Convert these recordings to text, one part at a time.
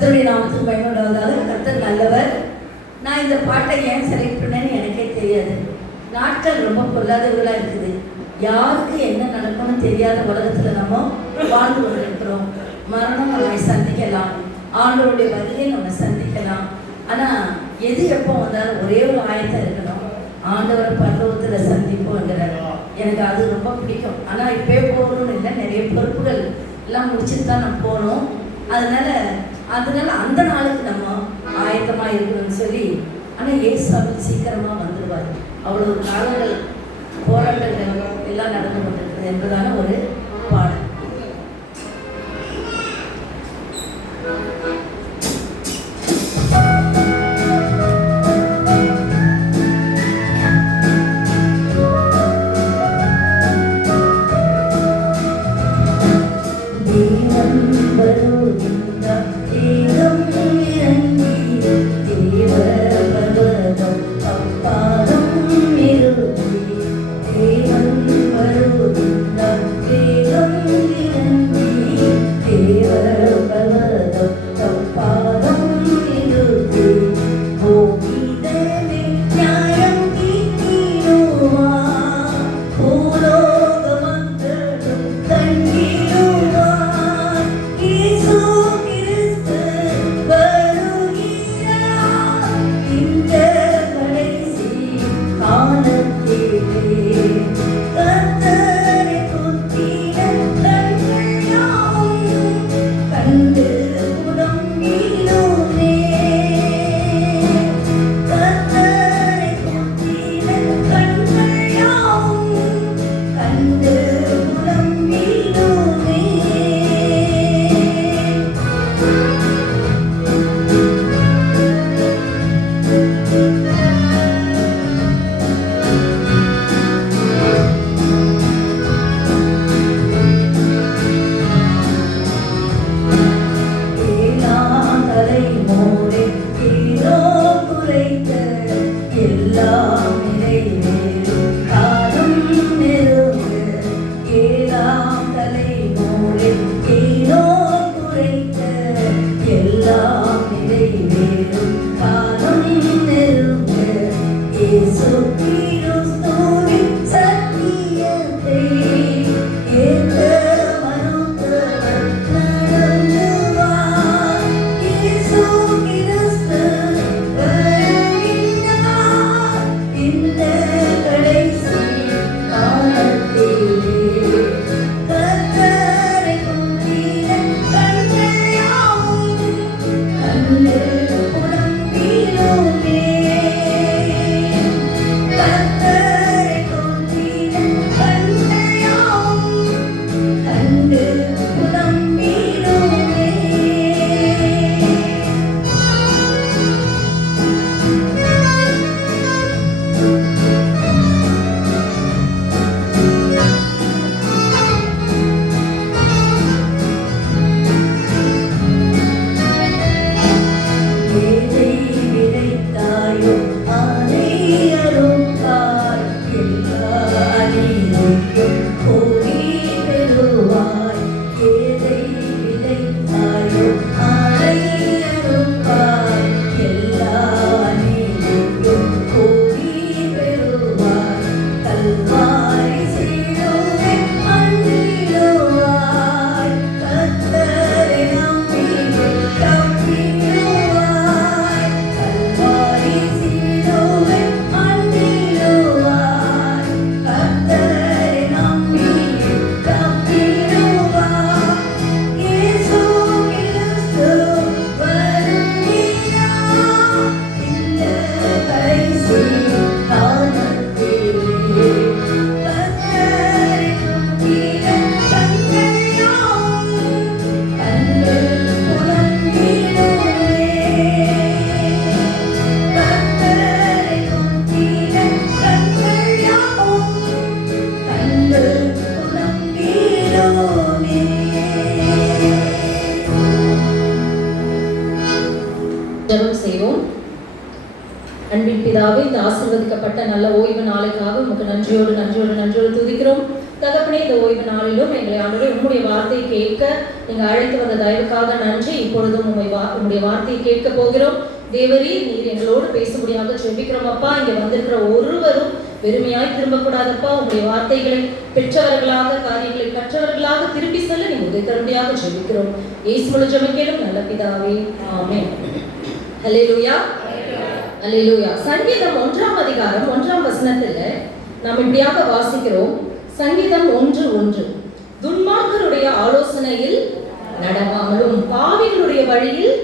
கர்த்தருடைய நாமத்துக்கு பயனுள்ளதாக. கர்த்தர் நல்லவர். நான் இந்த பாட்டை ஏன் செலக்ட் பண்ணேன்னு எனக்கே தெரியாது. நாட்கள் ரொம்ப பொல்லாதவர்களாக இருக்குது. யாருக்கு என்ன நடக்கும்னு தெரியாத உலகத்தில் நம்ம வாழ்ந்து கொண்டிருக்கிறோம். மரணம் நம்மை சந்திக்கலாம், ஆண்டவருடைய வருகை நம்ம சந்திக்கலாம். ஆனால் எது எப்போ வந்தாலும் ஒரே ஒரு ஆயத்தம் இருக்கணும், ஆண்டவரை பரலோகத்தில் சந்திப்போங்கிறார். எனக்கு அது ரொம்ப பிடிக்கும். ஆனால் இப்போ போகணும்னு இல்லை, நிறைய பொறுப்புகள் எல்லாம் முடிச்சுட்டு தான் நான் போகணும். அதனால அந்த நாளுக்கு நம்ம ஆயத்தமாக இருக்கணும்னு சொல்லி. ஆனால் இயேசு சீக்கிரமாக வந்துடுவார். அவ்வளோ காலங்கள் போராட்டங்கள் எல்லாம் நடந்து கொண்டிருக்கிறது என்பதான ஒரு பாடல். அன்பின் பிதாவே, இந்த ஆசீர்வதிக்கப்பட்ட நல்ல ஓய்வு நாளைக்காக உமக்கு நன்றியோடு துதிக்கிறோம். தகப்பனே, இந்த ஓய்வு நாளிலும் எங்களை ஆண்டவரே உம்முடைய வார்த்தையை கேட்க நீங்க அழைத்து வந்த தயவுக்காக நன்றி. இப்பொழுதும் உம்முடைய வார்த்தையை கேட்க போகிறோம். தேவரே, நீர் எங்களோடு பேசும்படியாக ஜெபிக்கிறோம் அப்பா. இங்க வந்திருக்கிற ஒருவரும் வெறுமையாய் திரும்பக்கூடாதப்பா. உங்களுடைய வார்த்தைகளை பெற்றவர்களாக, காரியங்களை கற்றவர்களாக திருப்பி செல்ல நீங்க உதவி தரும்படியாக ஜெபிக்கிறோம். இயேசுவின் ஜெபம் நல்ல பிதாவே, ஆமென். ஹல்லேலூயா, ஹல்லேலூயா. சங்கீதம் 1ஆம் அதிகாரம் 1ஆம் வசனத்துல நாம் இப்படியாக வாசிக்கிறோம். சங்கீதம் 1:1, துன்மார்க்கருடைய ஆலோசனையில் நடவாமலும் பாவிகளுடைய வழியில்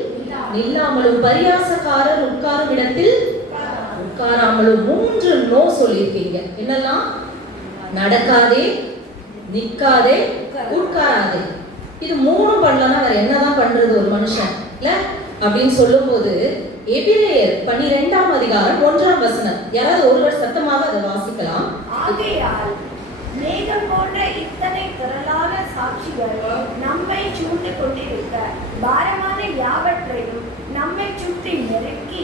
நில்லாமலும் பரியாசக்காரர் உட்காரும் இடத்தில் உட்காராமலும். 3 நோ சொல்லியிருக்கீங்க. என்னெல்லாம்? நடக்காதே, நிக்காதே, உட்காராதே. இது 3 பண்ணலன்னா வேற என்னதான் பண்றது ஒரு மனுஷன் இல்ல அப்படின்னு சொல்லும் போது, எபிரேயர் 12ஆம் அதிகாரம் 1ஆம் வசனம், யாராவது ஒருவர் சத்தமாக அதை வாசிக்கலாம். ஆகையால் மேகம் போன்ற இத்தனை திரளான சாட்சிகள் நம்மை சூழ்ந்து கொண்டிருக்க, பாரமான யாவற்றையும் நம்மை சுற்றி நெருக்கி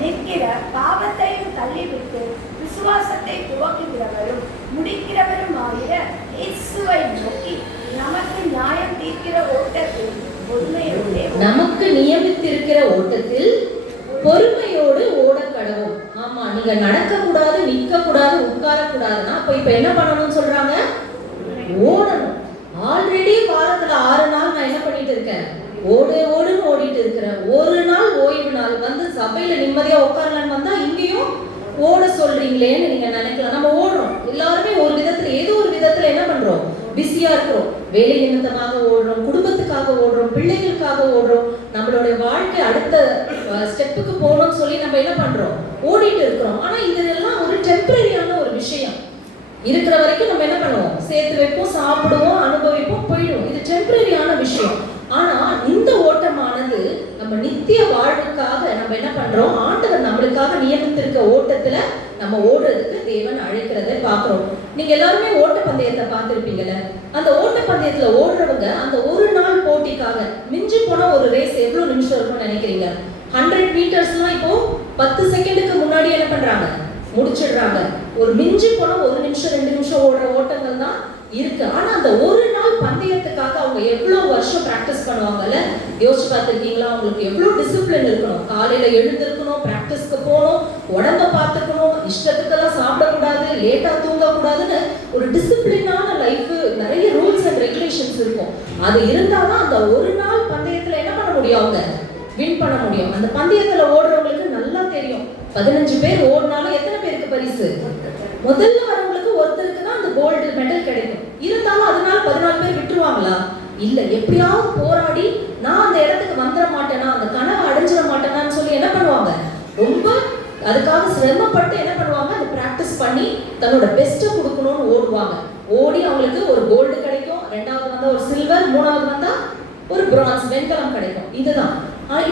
நிற்கிற பாவத்தையும் தள்ளிவிட்டு விசுவாசத்தை துவக்குகிறவரும் முடிக்கிறவருமாகிற இயேசுவை நோக்கி நமக்கு நியாயம் தீர்க்கிற ஓட்டத்தில் பொறுமையோடு, நமக்கு நியமித்திருக்கிற ஓட்டத்தில் பொறுமையோடு ஓட கடவும். ஆமா, நீங்க நடக்க கூடாது, நிக்க கூடாது, உட்கார கூடாதுன்னா இப்ப என்ன பண்ணணும்னு சொல்றாங்க? ஓடணும். ஆல்ரெடி வாரத்துல 6 நாள் நான் என்ன பண்ணிட்டு இருக்கேன்? ஓடுன்னு ஓடிட்டு இருக்கிறேன். ஒரு நாள் ஓய்வு நாள் வந்து சபையில நிம்மதியா உட்காரலான்னு வந்தா இங்கேயும் ஓட சொல்றீங்களேன்னு நீங்க நினைக்கலாம். நம்ம ஓடுறோம், எல்லாருமே ஒரு விதத்துல ஏதோ ஒரு விதத்துல என்ன பண்றோம்? பிஸியா இருக்கிறோம். வேலை நிமித்தமாக ஓடுறோம், குடும்பத்துக்காக ஓடுறோம், பிள்ளைகளுக்காக ஓடுறோம், நம்மளுடைய வாழ்க்கை அடுத்த ஸ்டெப்புக்கு போகணும்னு சொல்லி நம்ம என்ன பண்றோம்? ஓடிட்டு இருக்கிறோம். ஆனா இதெல்லாம் ஒரு டெம்பரரியான ஒரு விஷயம். இருக்கிற வரைக்கும் நம்ம என்ன பண்ணுவோம்? சேர்த்து வைப்போம், சாப்பிடுவோம், அனுபவிப்போம், போயிடுவோம். இது டெம்பரரியான விஷயம். ஆனா இந்த ஓட்டமானது நம்ம நித்திய வாழ்வுக்காக நம்ம என்ன பண்றோம்? ஆண்டவர் நம்மளுக்காக நியமித்திருக்க ஓட்டத்துல நம்ம ஓடுறதுக்கு தேவன் அழைக்கிறதை பார்க்கிறோம். நீங்க எல்லாருமே ஓட்டப்பந்தயத்தை பார்த்திருப்பீங்கல்ல. அந்த ஓட்டப்பந்தயத்துல ஓடுறவங்க அந்த ஒரு நாள் போட்டிக்காக மிஞ்சி போன ஒரு ரேஸ் எவ்வளவு நிமிஷம் இருக்கும்னு நினைக்கிறீங்க? 100 மீட்டர்ஸ்லாம் இப்போ 10 செகண்டுக்கு முன்னாடி என்ன பண்றாங்க? முடிச்சிடுறாங்க. ஒரு மிஞ்சி போன 1 நிமிஷம் 2 நிமிஷம் ஓடுற ஓட்டங்கள் தான் இருக்கு. ஆனா அந்த ஒரு நாள் பந்தயத்துக்காக அவங்க எவ்வளவு வருஷம் பிராக்டிஸ் பண்ணுவாங்கல்ல. யோசிச்சு பார்த்திருக்கீங்களா? அவங்களுக்கு எவ்வளவு டிசிப்ளின் இருக்கணும். காலையில எழுந்திருக்கணும், பிராக்டிஸ்க்கு போகணும், உடம்ப பார்த்துக்கணும், இஷ்டத்துக்கெல்லாம் சாப்பிடக்கூடாது, லேட்டா தூங்கக்கூடாதுன்னு ஒரு டிசிப்ளினான லைஃப், நிறைய ரூல்ஸ் அண்ட் ரெகுலேஷன்ஸ் இருக்கும். அது இருந்தாதான் அந்த ஒரு நாள் பந்தயத்துல என்ன பண்ண முடியும்? அவங்க வின் பண்ண முடியும். அந்த பந்தயத்துல ஓடுறவங்களுக்கு நல்லா தெரியும். 15 பேர் ஓடினாலும் எத்தனை பேருக்கு பரிசு? முதல்ல வரவங்களுக்கு ஒருத்தருக்கு தான் அந்த கோல்டு மெடல் கிடைக்கும். இருந்தாலும் அதனால 14 பேர் விட்டுருவாங்களா? இல்ல, எப்படியாவது போராடி நான் அந்த இடத்துக்கு வந்துட மாட்டேனா, அந்த கனவை அடைஞ்சிட மாட்டேனான்னு சொல்லி என்ன பண்ணுவாங்க? ரொம்ப அதுக்காக சிரமப்பட்டு என்ன பண்ணுவாங்க? அதை பிராக்டிஸ் பண்ணி தன்னோட பெஸ்ட்டை கொடுக்கணும்னு ஓடுவாங்க. ஓடி அவங்களுக்கு ஒரு கோல்டு கிடைக்கும், 2வது வந்தா ஒரு சில்வர், 3வது வந்தா ஒரு பிரான்ஸ், வெண்கலம் கிடைக்கும். இதுதான்.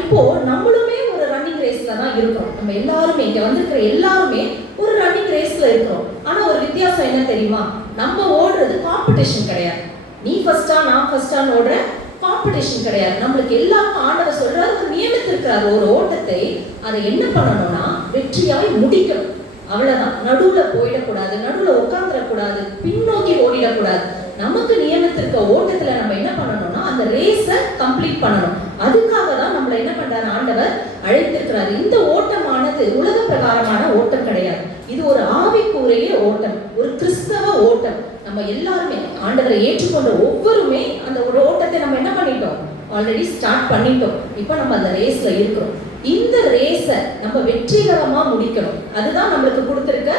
இப்போ நம்மளுமே ஒரு ரன்னிங் ரேஸ்ல தான் இருக்கிறோம். நம்ம எல்லாருமே இங்க வந்திருக்கிற எல்லாருமே ஒரு ரன்னிங் ரேஸ்ல இருக்கிறோம். ஆனா ஒரு வித்தியாசம் என்ன தெரியுமா? நம்ம ஓடுறது காம்படிஷன் கிடையாது. நீ ஃபர்ஸ்டா நான் ஃபர்ஸ்டான்னு ஓடுற காம்படிஷன் கிடையாது. நம்மளுக்கு எல்லாரும் ஆண்டவர் சொல்றாரு, நியமித்திருக்கிறார் ஒரு ஓட்டத்தை. அதை என்ன பண்ணணும்னா வெற்றியாய் முடிக்கணும். அவ்வளவுதான். நடுவுல போயிடக்கூடாது, நடுவுல உட்காந்துடக்கூடாது, பின்னோக்கி ஓடிடக்கூடாது. நமக்கு நியமித்திருக்க ஓட்டத்துல நம்ம என்ன பண்ணணும்னா அந்த ரேஸை கம்ப்ளீட் பண்ணணும். அதுக்காக தான் நம்மளை என்ன பண்றாரு? ஆண்டவர் அழைத்திருக்கிறார். இந்த ஓட்டமானது உலக பிரகாரமான ஓட்டம் கிடையாது. இது ஒரு ஆவிக்குரிய ஓட்டம், ஒரு கிறிஸ்தவ ஓட்டம். நம்ம எல்லாருமே ஆண்டவரை ஏற்றுக்கொண்ட ஒவ்வொருமே அந்த ஒரு ஓட்டத்தை நம்ம என்ன பண்ணிட்டோம்? ஆல்ரெடி ஸ்டார்ட் பண்ணிட்டோம். இப்போ நம்ம அந்த ரேஸ்ல இருக்கிறோம். இந்த ரேஸை நம்ம வெற்றிகரமா முடிக்கணும். அதுதான் நம்மளுக்கு கொடுத்திருக்க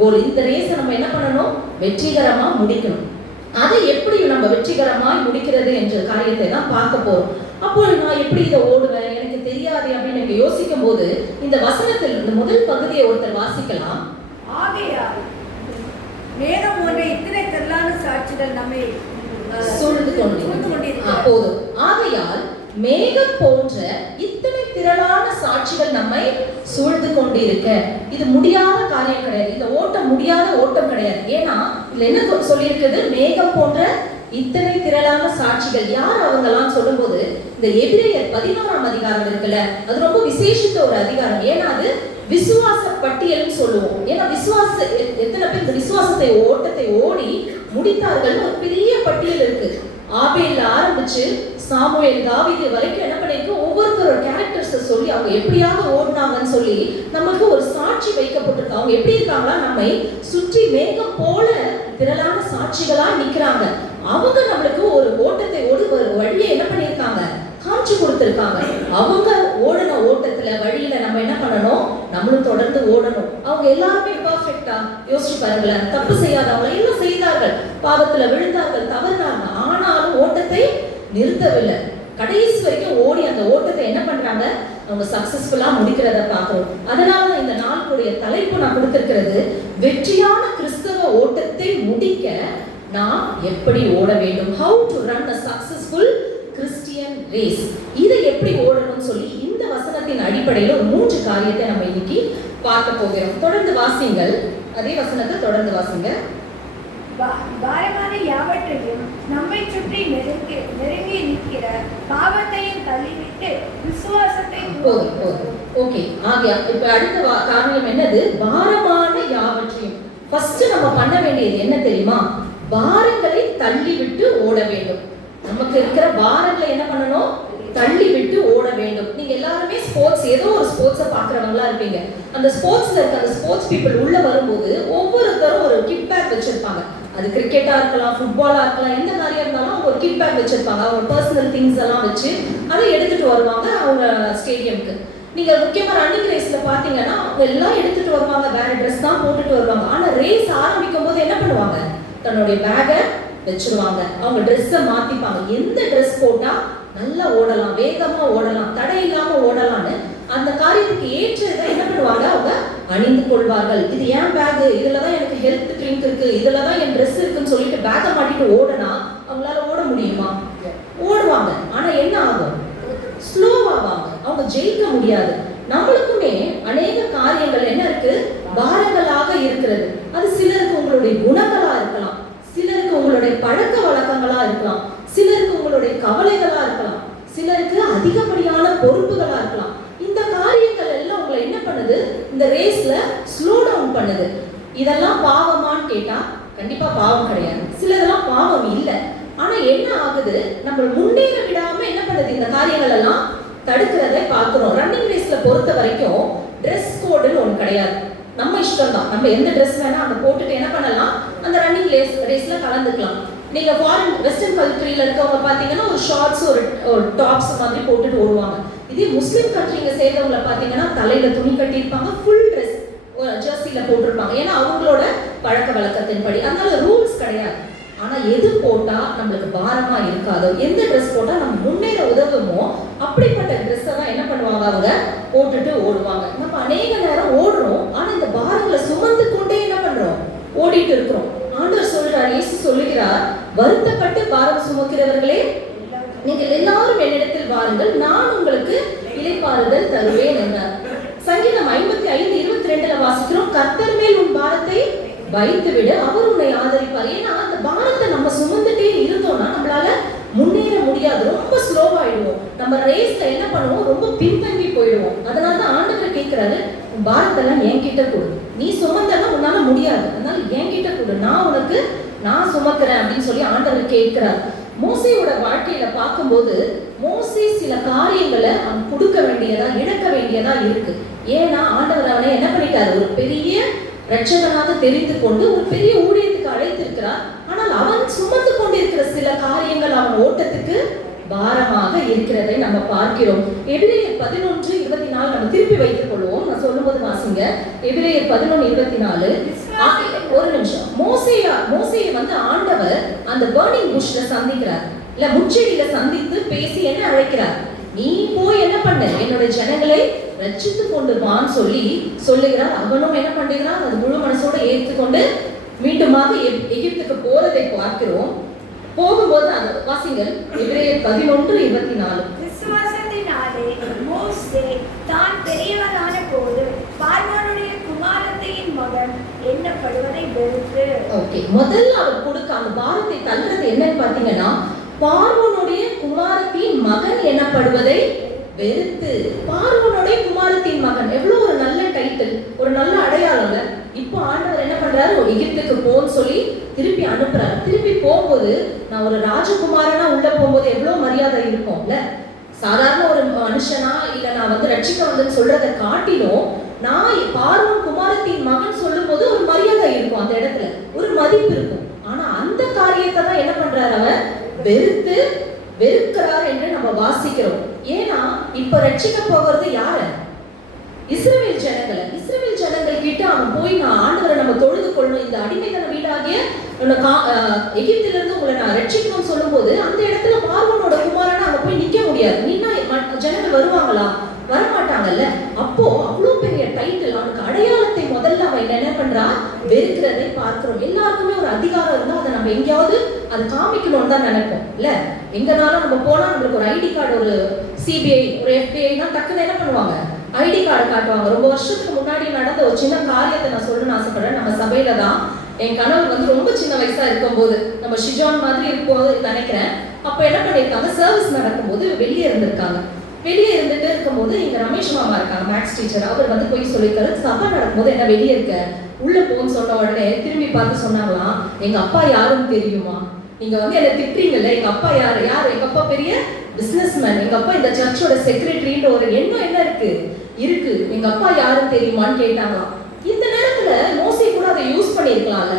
கோல். இந்த ரேஸை நம்ம என்ன பண்ணணும்? வெற்றிகரமா முடிக்கணும். அதை எப்படி நம்ம வெற்றிகரமாய் முடிக்கிறது என்ற காரியத்தை தான் பார்க்க போறோம். அப்போ நான் எப்படி இதை ஓடுவேன், எனக்கு தெரியாது அப்படின்னு யோசிக்கும் போது இந்த வசனத்தில் இந்த முதல் பகுதியை ஒருத்தர் வாசிக்கலாம். ஆகையால் மேகம் போன்ற இத்தனை திரளான சாட்சிகள் நம்மை சூழ்ந்து கொண்டிருக்கிறது. போதும். ஆகையால் மேகம் போன்ற இத்தனை திரளான சாட்சிகள் நம்மை சூழ்ந்து கொண்டிருக்க, இது முடியாத காரியம் கிடையாது. இந்த ஓட்டம் முடியாத ஓட்டம் கிடையாது. ஏன்னா இதுல என்ன சொல்லி இருக்குது? மேகம் போன்ற இத்தனை திரளான சாட்சிகள். யார் அவங்கலாம் சொல்லும்போது இந்த எபிரேயர் 11ஆம் அதிகாரம் இருக்குல்ல, அது ரொம்ப விசேஷித்த ஒரு அதிகாரம். ஏன்னா அது விசுவாச பட்டியல்னு சொல்லுவோம். ஏன்னா எத்தனை பேர் இந்த விசுவாசத்தை ஓட்டத்தை ஓடி முடித்தார்கள் ஒரு பெரிய பட்டியல் இருக்கு. ஆபேல்ல ஆரம்பிச்சு சாமுவேல் தாவீது வரைக்கும் என்ன பண்ணிருக்கு, ஒவ்வொருத்தரோட கேரக்டர்ஸை சொல்லி அவங்க எப்படியாவது ஓடினாங்கன்னு சொல்லி நமக்கு ஒரு சாட்சி வைக்கப்பட்டிருக்கு. அவங்க எப்படி இருக்காங்களா, நம்மை சுற்றி மேகம் போல திரளான சாட்சிகளா நிக்கிறாங்க. அவங்க நம்மளுக்கு ஒரு ஓட்டத்தை ஓடி ஒரு வழியை என்ன பண்ணியிருக்காங்க, காட்சி கொடுத்திருக்காங்க. அவங்க ஓடின ஓட்டத்துல வழியில நம்ம என்ன பண்ணணும், நம்மளும் தொடர்ந்து ஓடணும். அவங்க எல்லாருமே பெர்ஃபெக்ட்டா யோசிச்சு பாருங்களேன், தப்பு செய்யாதவங்க எல்லாம் செய்தார்கள், பாவத்துல விழுந்தார்கள், தவறுனாங்க, ஆனாலும் ஓட்டத்தை நிறுத்தவில்லை. கடைசி வரைக்கும் ஓடி அந்த ஓட்டத்தை என்ன பண்றாங்க, அவங்க சக்சஸ்ஃபுல்லா முடிக்கிறத பார்க்கிறோம். அதனால இந்த நாளுடைய தலைப்பு நான் கொடுத்திருக்கிறது, வெற்றியான கிறிஸ்தவ ஓட்டத்தை முடிக்க நாம் எப்படி ஓட வேண்டும். How to run a successful Christian race. இதை எப்படி ஓடணும்னு சொல்லி இந்த வசனத்தின் அடிப்படையில் ஒரு 3 காரியத்தை நம்ம இன்னைக்கு பார்க்க போகிறோம். தொடர்ந்து வாசிங்கள், அதே வசனத்தை தொடர்ந்து வாசிங்க. பாரமான யாவற்றையும் நம்மை சுற்றி நெருங்கி நிற்கிற பாவத்தையும் தள்ளிவிட்டு விசுவாசத்தை ஓகே. ஆகியா இப்ப அடுத்த காரியம் என்னது, பாரமான யாவற்றையும். ஃபர்ஸ்ட் நம்ம பண்ண வேண்டியது என்ன தெரியுமா, பாரங்களை தள்ளி விட்டு ஓட வேண்டும். நமக்கு இருக்கிற பாரங்களை என்ன பண்ணணும், தள்ளி விட்டு ஓட வேண்டும். நீங்க எல்லாருமே ஸ்போர்ட்ஸ், ஏதோ ஒரு ஸ்போர்ட்ஸை பாக்குறவங்களா இருப்பீங்க. அந்த ஸ்போர்ட்ஸ்ல இருக்க அந்த ஸ்போர்ட்ஸ் பீப்புள் உள்ள வரும்போது ஒவ்வொருத்தரும் ஒரு கிட் பேக் வச்சிருப்பாங்க. அது கிரிக்கெட்டா இருக்கலாம், ஃபுட்பாலா இருக்கலாம், எந்த மாதிரியா இருந்தாலும் அவங்க ஒரு கிட் பேக் வச்சிருப்பாங்க. அவங்க பர்சனல் திங்ஸ் எல்லாம் வச்சு அதை எடுத்துட்டு வருவாங்க அவங்க ஸ்டேடியம்க்கு. நீங்க முக்கியமா ரன்னிங் ரேஸ்ல பாத்தீங்கன்னா அவங்க எல்லாம் எடுத்துட்டு வருவாங்க, வேற ட்ரெஸ் தான் போட்டுட்டு வருவாங்க. ஆனா ரேஸ் ஆரம்பிக்கும் போது என்ன பண்ணுவாங்க, தன்னுடைய பேக்கை வச்சிருவாங்க, அவங்க ட்ரெஸ்ஸை மாத்திப்பாங்க. எந்த ட்ரெஸ் போட்டா நல்லா ஓடலாம், வேகமா ஓடலாம், தடை இல்லாம ஓடலாம்னு அந்த காரியத்துக்கு ஏற்றதை என்ன பண்ணுவாங்க, அவங்க அணிந்து கொள்வார்கள். இது ஏன் பேக், இதுலதான் எனக்கு ஹெல்த் ட்ரிங்க் இருக்கு, இதுலதான் என் ட்ரெஸ் இருக்குன்னு சொல்லிட்டு பேக்கை மாட்டிட்டு ஓடனா அவங்களால ஓட முடியுமா? ஓடுவாங்க, ஆனா என்ன ஆகும், ஸ்லோவாவாங்க, அவங்க ஜெயிக்க முடியாது. நம்மளுக்குமே அநேக காரியங்கள் என்ன இருக்கு, பாரங்களாக இருக்கிறது. அது சிலருக்கு உங்களுடைய குணங்களா இருக்கலாம், சிலருக்கு உங்களுடைய பழக்க வழக்கங்களா இருக்கலாம், சிலருக்கு உங்களுடைய கவலைகளா இருக்கலாம், சிலருக்கு அதிகப்படியான பொறுப்புகளா இருக்கலாம். இந்த காரியங்கள் எல்லாம் உங்களை என்ன பண்ணுது, இந்த ரேஸ்ல ஸ்லோ டவுன் பண்ணுது. இதெல்லாம் பாவமான்னு கேட்டா கண்டிப்பா பாவம் கிடையாது, சிலதெல்லாம் பாவம் இல்லை. ஆனா என்ன ஆகுது, நம்ம முன்னேற விடாம என்ன பண்ணுது, இந்த காரியங்கள் எல்லாம் தடுக்கிறதை பார்க்கிறோம். ரன்னிங் ரேஸ்ல பொறுத்த வரைக்கும் ட்ரெஸ் கோடுன்னு ஒன்று கிடையாது, நம்ம இஷ்டம் தான். நம்ம எந்த ட்ரெஸ் வேணா அங்க போட்டுட்டு என்ன பண்ணலாம், அந்த ரன்னிங் ரேஸ்ல கலந்துக்கலாம். நீங்க ஃபாரின் வெஸ்டர்ன் கல்ச்சரியில இருக்கவங்க பாத்தீங்கன்னா ஒரு ஷார்ட்ஸ் ஒரு டாப்ஸ் மாதிரி போட்டுட்டு ஓடுவாங்க. இதே முஸ்லிம் கண்ட்ரிங்க சேர்ந்தவங்களை பாத்தீங்கன்னா தலையில துணி கட்டியிருப்பாங்க, ஃபுல் ட்ரெஸ் ஜெர்சியில போட்டிருப்பாங்க. ஏன்னா அவங்களோட பழக்க வழக்கத்தின்படி, அதனால ரூல்ஸ் கிடையாது. ஆனா எது போட்டா நம்மளுக்கு பாரமா இருக்காதோ, எந்த ட்ரெஸ் போட்டா நம்ம முன்னேற உதவுமோ அப்படிப்பட்ட ட்ரெஸ்ஸை தான் என்ன பண்ணுவாங்க, அவங்க போட்டுட்டு ஓடுவாங்க. நம்ம அநேக நேரம் ஓடுறோம், ஆனா இந்த பாரங்களை சுமந்து கொண்டே என்ன பண்றோம், ஓடிட்டு இருக்கிறோம். ஆண்டவர் சொல்றார், இயேசு சொல்லுகிறார், வருத்தப்பட்டு பாரம் சுமக்கிறவர்களே நீங்கள் எல்லாரும் என்னிடத்தில் வாருங்கள், நான் உங்களுக்கு இளைப்பாறுதல் தருவேன் என்றார். சங்கீதம் 55:22 வாசிக்கிறோம், கர்த்தர் மேல் உன் பாரத்தை வைத்து விடு, அவர் உன்னை ஆதரிப்பார். ஏன்னா அந்த பாரத்தை நம்ம சுமந்துட்டே இருந்தோம்னா நம்மளால முன்னேற முடியாது, ரொம்ப ஸ்லோவாயிடுவோம். நம்ம ரேஸ்ல என்ன பண்ணுவோம், ரொம்ப பின்தங்கி போயிடுவோம். அதனாலதான் ஆண்டவர் கேட்கிறாரு, உன் பாரத்தெல்லாம் என்கிட்ட கொடு, நீ சுமந்தெல்லாம் உன்னால முடியாது, அதனால என்கிட்ட கொடு, நான் சுமக்கிறேன் அப்படின்னு சொல்லி ஆண்டவர் கேட்கிறார். மோசேயோட வாழ்க்கையில பார்க்கும்போது மோசே சில காரியங்களை அவன் கொடுக்க வேண்டியதா இழக்க வேண்டியதா இருக்கு. ஏன்னா ஆண்டவர் அவனை என்ன பண்ணிட்டாரு, ஒரு பெரிய ரட்சகனாக தெரிந்து கொண்டு ஒரு பெரிய ஊழியத்துக்கு அழைத்திருக்கிறார். ஆனால் அவன் சுமந்து கொண்டிருக்கிற சில காரியங்கள் அவன் ஓட்டத்துக்கு பாரமாக இருக்கிறதை நம்ம பார்க்கிறோம். எபிரேயர் 11:24 நம்ம திருப்பி வைத்துக் கொள்வோம். நான் சொல்லும்போது வாசிங்க. எபிரேயர் 11:24. ஒரு நிமிஷம். மோசேயை வந்து ஆண்டவர் அந்த பர்னிங் புஷ்ல சந்திக்கிறார், இல்ல முச்செடியில சந்தித்து பேசி என்ன அழைக்கிறார், நீ போய் என்ன பண்ண, என்னோட ஜனங்களை ரட்சித்து கொண்டு வான்னு சொல்லுகிறார். அவனும் என்ன பண்ணுகிறான், அது முழு மனசோட ஏற்றுக்கொண்டு மீண்டுமாக எகிப்துக்கு போறதை பார்க்கிறோம். போகும்போது அந்த வாசிங்கள் எபிரேயர் 11:24. விசுவாசத்தினாலே மோசே தான் பெரியவனான போது பார்வோனுடைய குமாரத்தியின் மகன் எண்ணப்படுவதை வெறுத்து. ஓகே, முதல்ல அவர் கொடுக்க அந்த பாரத்தை தள்ளுறது என்னன்னு பார்த்தீங்கன்னா, பார்வோனுடைய குமாரத்தின் மகன் எனப்படுவதை வெறுத்து. பார்வோனுடைய குமாரத்தின் மகன், எவ்வளவு ஒரு நல்ல டைட்டில், ஒரு நல்ல அடையாளம்ல. இப்போ ஆண்டவர் என்ன பண்றாரு, எகிப்துக்கு போன்னு சொல்லி திருப்பி அனுப்புறாரு. திருப்பி போகும்போது, நான் ஒரு ராஜகுமாரனா உள்ள போகும்போது எவ்வளவு மரியாதை இருக்கும்ல. சாதாரண ஒரு மனுஷனா இல்ல நான் வந்து ரட்சிக்க வந்தேன்னு சொல்றதை காட்டிலும், நான் பார்வோன் குமாரத்தின் மகன் சொல்லும் போது ஒரு மரியாதை இருக்கும், அந்த இடத்துல ஒரு மதிப்பு இருக்கும். ஆனா அந்த காரியத்தை தான் என்ன பண்றாரு, அவர் வெறுக்கிறார் என்று நம்ம வாசிக்கிறோம். ஏன்னா இப்ப ரட்சிக்க போகிறது யாரு? இஸ்ரவேல் ஜனங்களை. இஸ்ரவேல் ஜனங்கள் கிட்ட அவன் போய், நான் ஆண்டவரை நம்ம தொழுது கொள்ளணும், இந்த அடிமைத்தன வீடாகிய எகிப்தில இருந்து உங்களை நான் ரட்சிக்கணும்னு சொல்லும் போது, அந்த இடத்துல பார்வோனோட குமாரனா அங்க போய் நிக்க முடியாது. நின்னா ஜனங்கள் வருவாங்களா? வரமாட்டாங்கல்ல. அப்போ அவ்வளவு பெரிய டைட்டில், அவனுக்கு அடையாளத்தை முதல்ல அவன் என்ன பண்றா, வெறுக்கிறதை பார்க்கிறோம். எல்லாருக்குமே ஒரு அதிகாரம் இருந்தா அதை நம்ம எங்கேயாவது அதை காமிக்கணும்னு தான் நினைப்போம் இல்ல. எங்கனாலும் நம்ம போனா நம்மளுக்கு ஒரு ஐடி கார்டு, ஒரு சிபிஐ, ஒரு FBI தான் டக்குன்னு என்ன பண்ணுவாங்க, ஐடி கார்டு காட்டுவாங்க. ரொம்ப வருஷத்துக்கு முன்னாடி நடந்த ஒரு சின்ன காரியத்தை நான் சொல்லணும்னு ஆசைப்படுறேன். நம்ம சபையில தான் என் கணவர் வந்து ரொம்ப சின்ன வயசா இருக்கும்போது, நம்ம ஷிஜான் மாதிரி இருக்கும்போது நினைக்கிறேன், அப்ப என்ன பண்ணிருக்காங்க, சர்வீஸ் நடக்கும்போது வெளியே இருந்திருக்காங்க. வெளியே இருந்துட்டு இருக்கும்போது இங்க ரமேஷ் மாமா இருக்காங்க, மேக்ஸ் டீச்சர். அவர் வந்து போய் சொல்லியிருக்காரு, சபை நடக்கும்போது என்ன வெளியே இருக்க, உள்ள போன்னு சொன்ன உடனே திரும்பி பார்த்து சொன்னாங்களாம், எங்க அப்பா யாருன்னு தெரியுமா? நீங்க வந்து என்ன திட்டுறீங்கல்ல, எங்க அப்பா யாரு? எங்க அப்பா பெரிய பிசினஸ்மேன், எங்க அப்பா இந்த சர்ச்சோட செக்ரட்டரின்ற ஒரு எண்ணம் என்ன இருக்கு, எங்க அப்பா யாருன்னு தெரியுமான்னு கேட்டாங்களாம். இந்த நேரத்துல மோசே கூட அதை யூஸ் பண்ணிருக்கலாம்ல.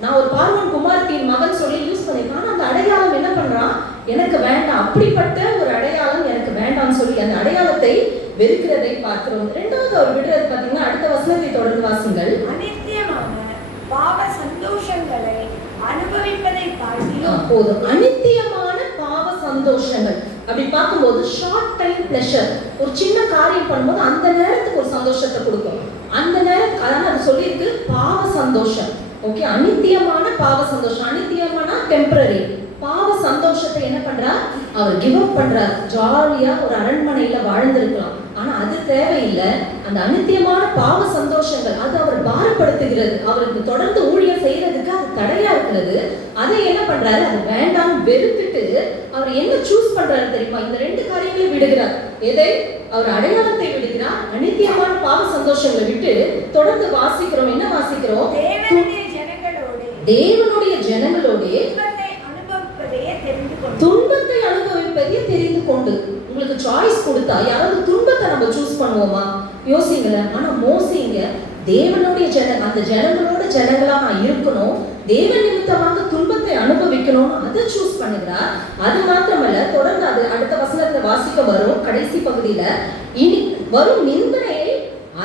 நான் ஒரு பார்வோன் குமாரத்தின் மகன் சொல்லி யூஸ் பண்ணிருக்கேன். ஆனா அந்த அடையாளம் என்ன பண்றான், எனக்கு வேண்டாம், அப்படிப்பட்ட ஒரு அடையாளம் எனக்கு வேண்டாம்னு சொல்லி அந்த அடையாளத்தை வெறுக்கிறதை பார்க்கிறோம். இரண்டாவது அவர் விடுறது பாத்தீங்கன்னா, அடுத்த வசனத்தை தொடர்ந்து வாசிங்கள். அநித்தியமான பாவ சந்தோஷங்களை அனுபவிப்பதை பார்க்கிறோம். போதும். அநித்தியமான பாவ சந்தோஷங்கள் அப்படி பார்க்கும்போது, ஷார்ட் டைம் பிளஷர், ஒரு சின்ன காரியம் பண்ணும்போது அந்த நேரத்துக்கு ஒரு சந்தோஷத்தை கொடுக்கும். அந்த நேரத்துக்கு அதான் அது சொல்லியிருக்கு, பாவ சந்தோஷம். ஓகே, அநித்தியமான பாவ சந்தோஷம். அநித்தியமான டெம்பரரி. பாவ சந்தோஷத்தை என்ன பண்றா, அவர் கிவ் அப் பண்றார். ஜாலியா ஒரு அரண்மனையில வாழ்ந்திருக்கலாம், ஆனா அது தேவையில்லை. அந்த அநித்தியமான பாவ சந்தோஷங்கள் அது அவர் பாரப்படுத்துகிறது. அவருக்கு தொடர்ந்து ஊழியம் செய்யறதுக்கு அது தடையா இருக்கிறது. அதை என்ன பண்றாரு, அது வேண்டாம் வெறுத்துட்டு அவர் என்ன சூஸ் பண்றாரு தெரியுமா? இந்த ரெண்டு காரியங்களையும் விடுகிறார். எதை? அவர் அடையாளத்தை விடுகிறார். அநித்தியமான பாவ சந்தோஷங்களை விட்டு தொடர்ந்து வாசிக்கிறோம். என்ன வாசிக்கிறோம்? தேவனுடைய ஜனங்களோடு துன்பத்தை அனுபவிப்பதே தெரிந்து கொண்டு. உங்களுக்கு சாய்ஸ் கொடுத்தா யாராவது துன்பத்தை நம்ம சூஸ் பண்ணுவோமா? யோசிங்களேன். ஆனா மோசேங்க தேவனுடைய அந்த ஜனங்களோட ஜனங்களா நான் இருக்கணும், தேவன் நிமித்தமாக துன்பத்தை அனுபவிக்கணும், அதை சூஸ் பண்ணுகிறார். அது மாத்திரமல்ல, தொடர்ந்து அது அடுத்த வசனத்தை வாசிக்க வரும். கடைசி பகுதியில இனி வரும் நிந்தனையை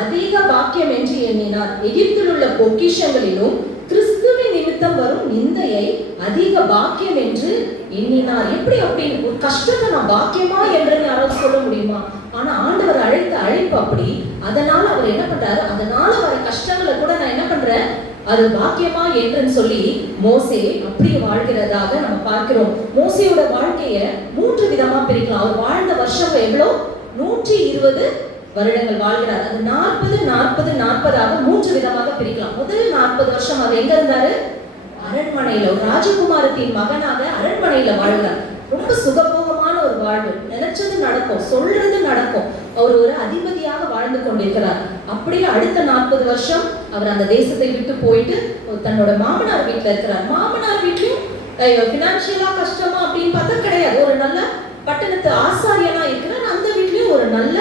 அதிக பாக்கியம் என்று எண்ணினார். எகிப்தில் உள்ள பொக்கிஷங்களிலும் கிறிஸ்துவின் நிமித்தம் வரும் நிந்தையை அதிக பாக்கியம் என்று எண்ணினார். எப்படி அப்படின்னு ஒரு கஷ்டத்தை நான் பாக்கியமா என்று யாராவது சொல்ல முடியுமா? ஆனா ஆண்டவர் அழைத்த அழைப்பு அப்படி. அதனால அவர் என்ன பண்றாரு, அதனால வர கஷ்டங்களை கூட நான் என்ன பண்றேன், அது பாக்கியமா என்று சொல்லி மோசே அப்படி வாழ்கிறதாக நம்ம பார்க்கிறோம். மோசேயோட வாழ்க்கைய 3 விதமா பிரிக்கலாம். அவர் வாழ்ந்த வருஷம் எவ்வளோ? 120 வருடங்கள் வாழ்கிறார். அது 40 40 40ஆக 3 விதமாக பிரிக்கலாம். முதல் 40 வருஷம் அவர் எங்க இருந்தாரு? அரண்மனையில, ஒரு ராஜகுமாரத்தின் மகனாக அரண்மனையில வாழ்கிறார். ரொம்ப சுகபோகமான ஒரு வாழ்வு, நினைச்சது நடக்கும், சொல்றது நடக்கும். அவர் ஒரு அதிபதியாக வாழ்ந்து கொண்டிருக்கிறார். அப்படியே அடுத்த 40 வருஷம் அவர் அந்த தேசத்தை விட்டு போயிட்டு தன்னோட மாமனார் வீட்டுல இருக்கிறார். மாமனார் வீட்லயும் பினான்சியலா கஷ்டமா அப்படின்னு பார்த்தா கிடையாது. ஒரு நல்ல பட்டணத்து ஆசாரியனா இருக்கிறார். அந்த வீட்லயும் ஒரு நல்ல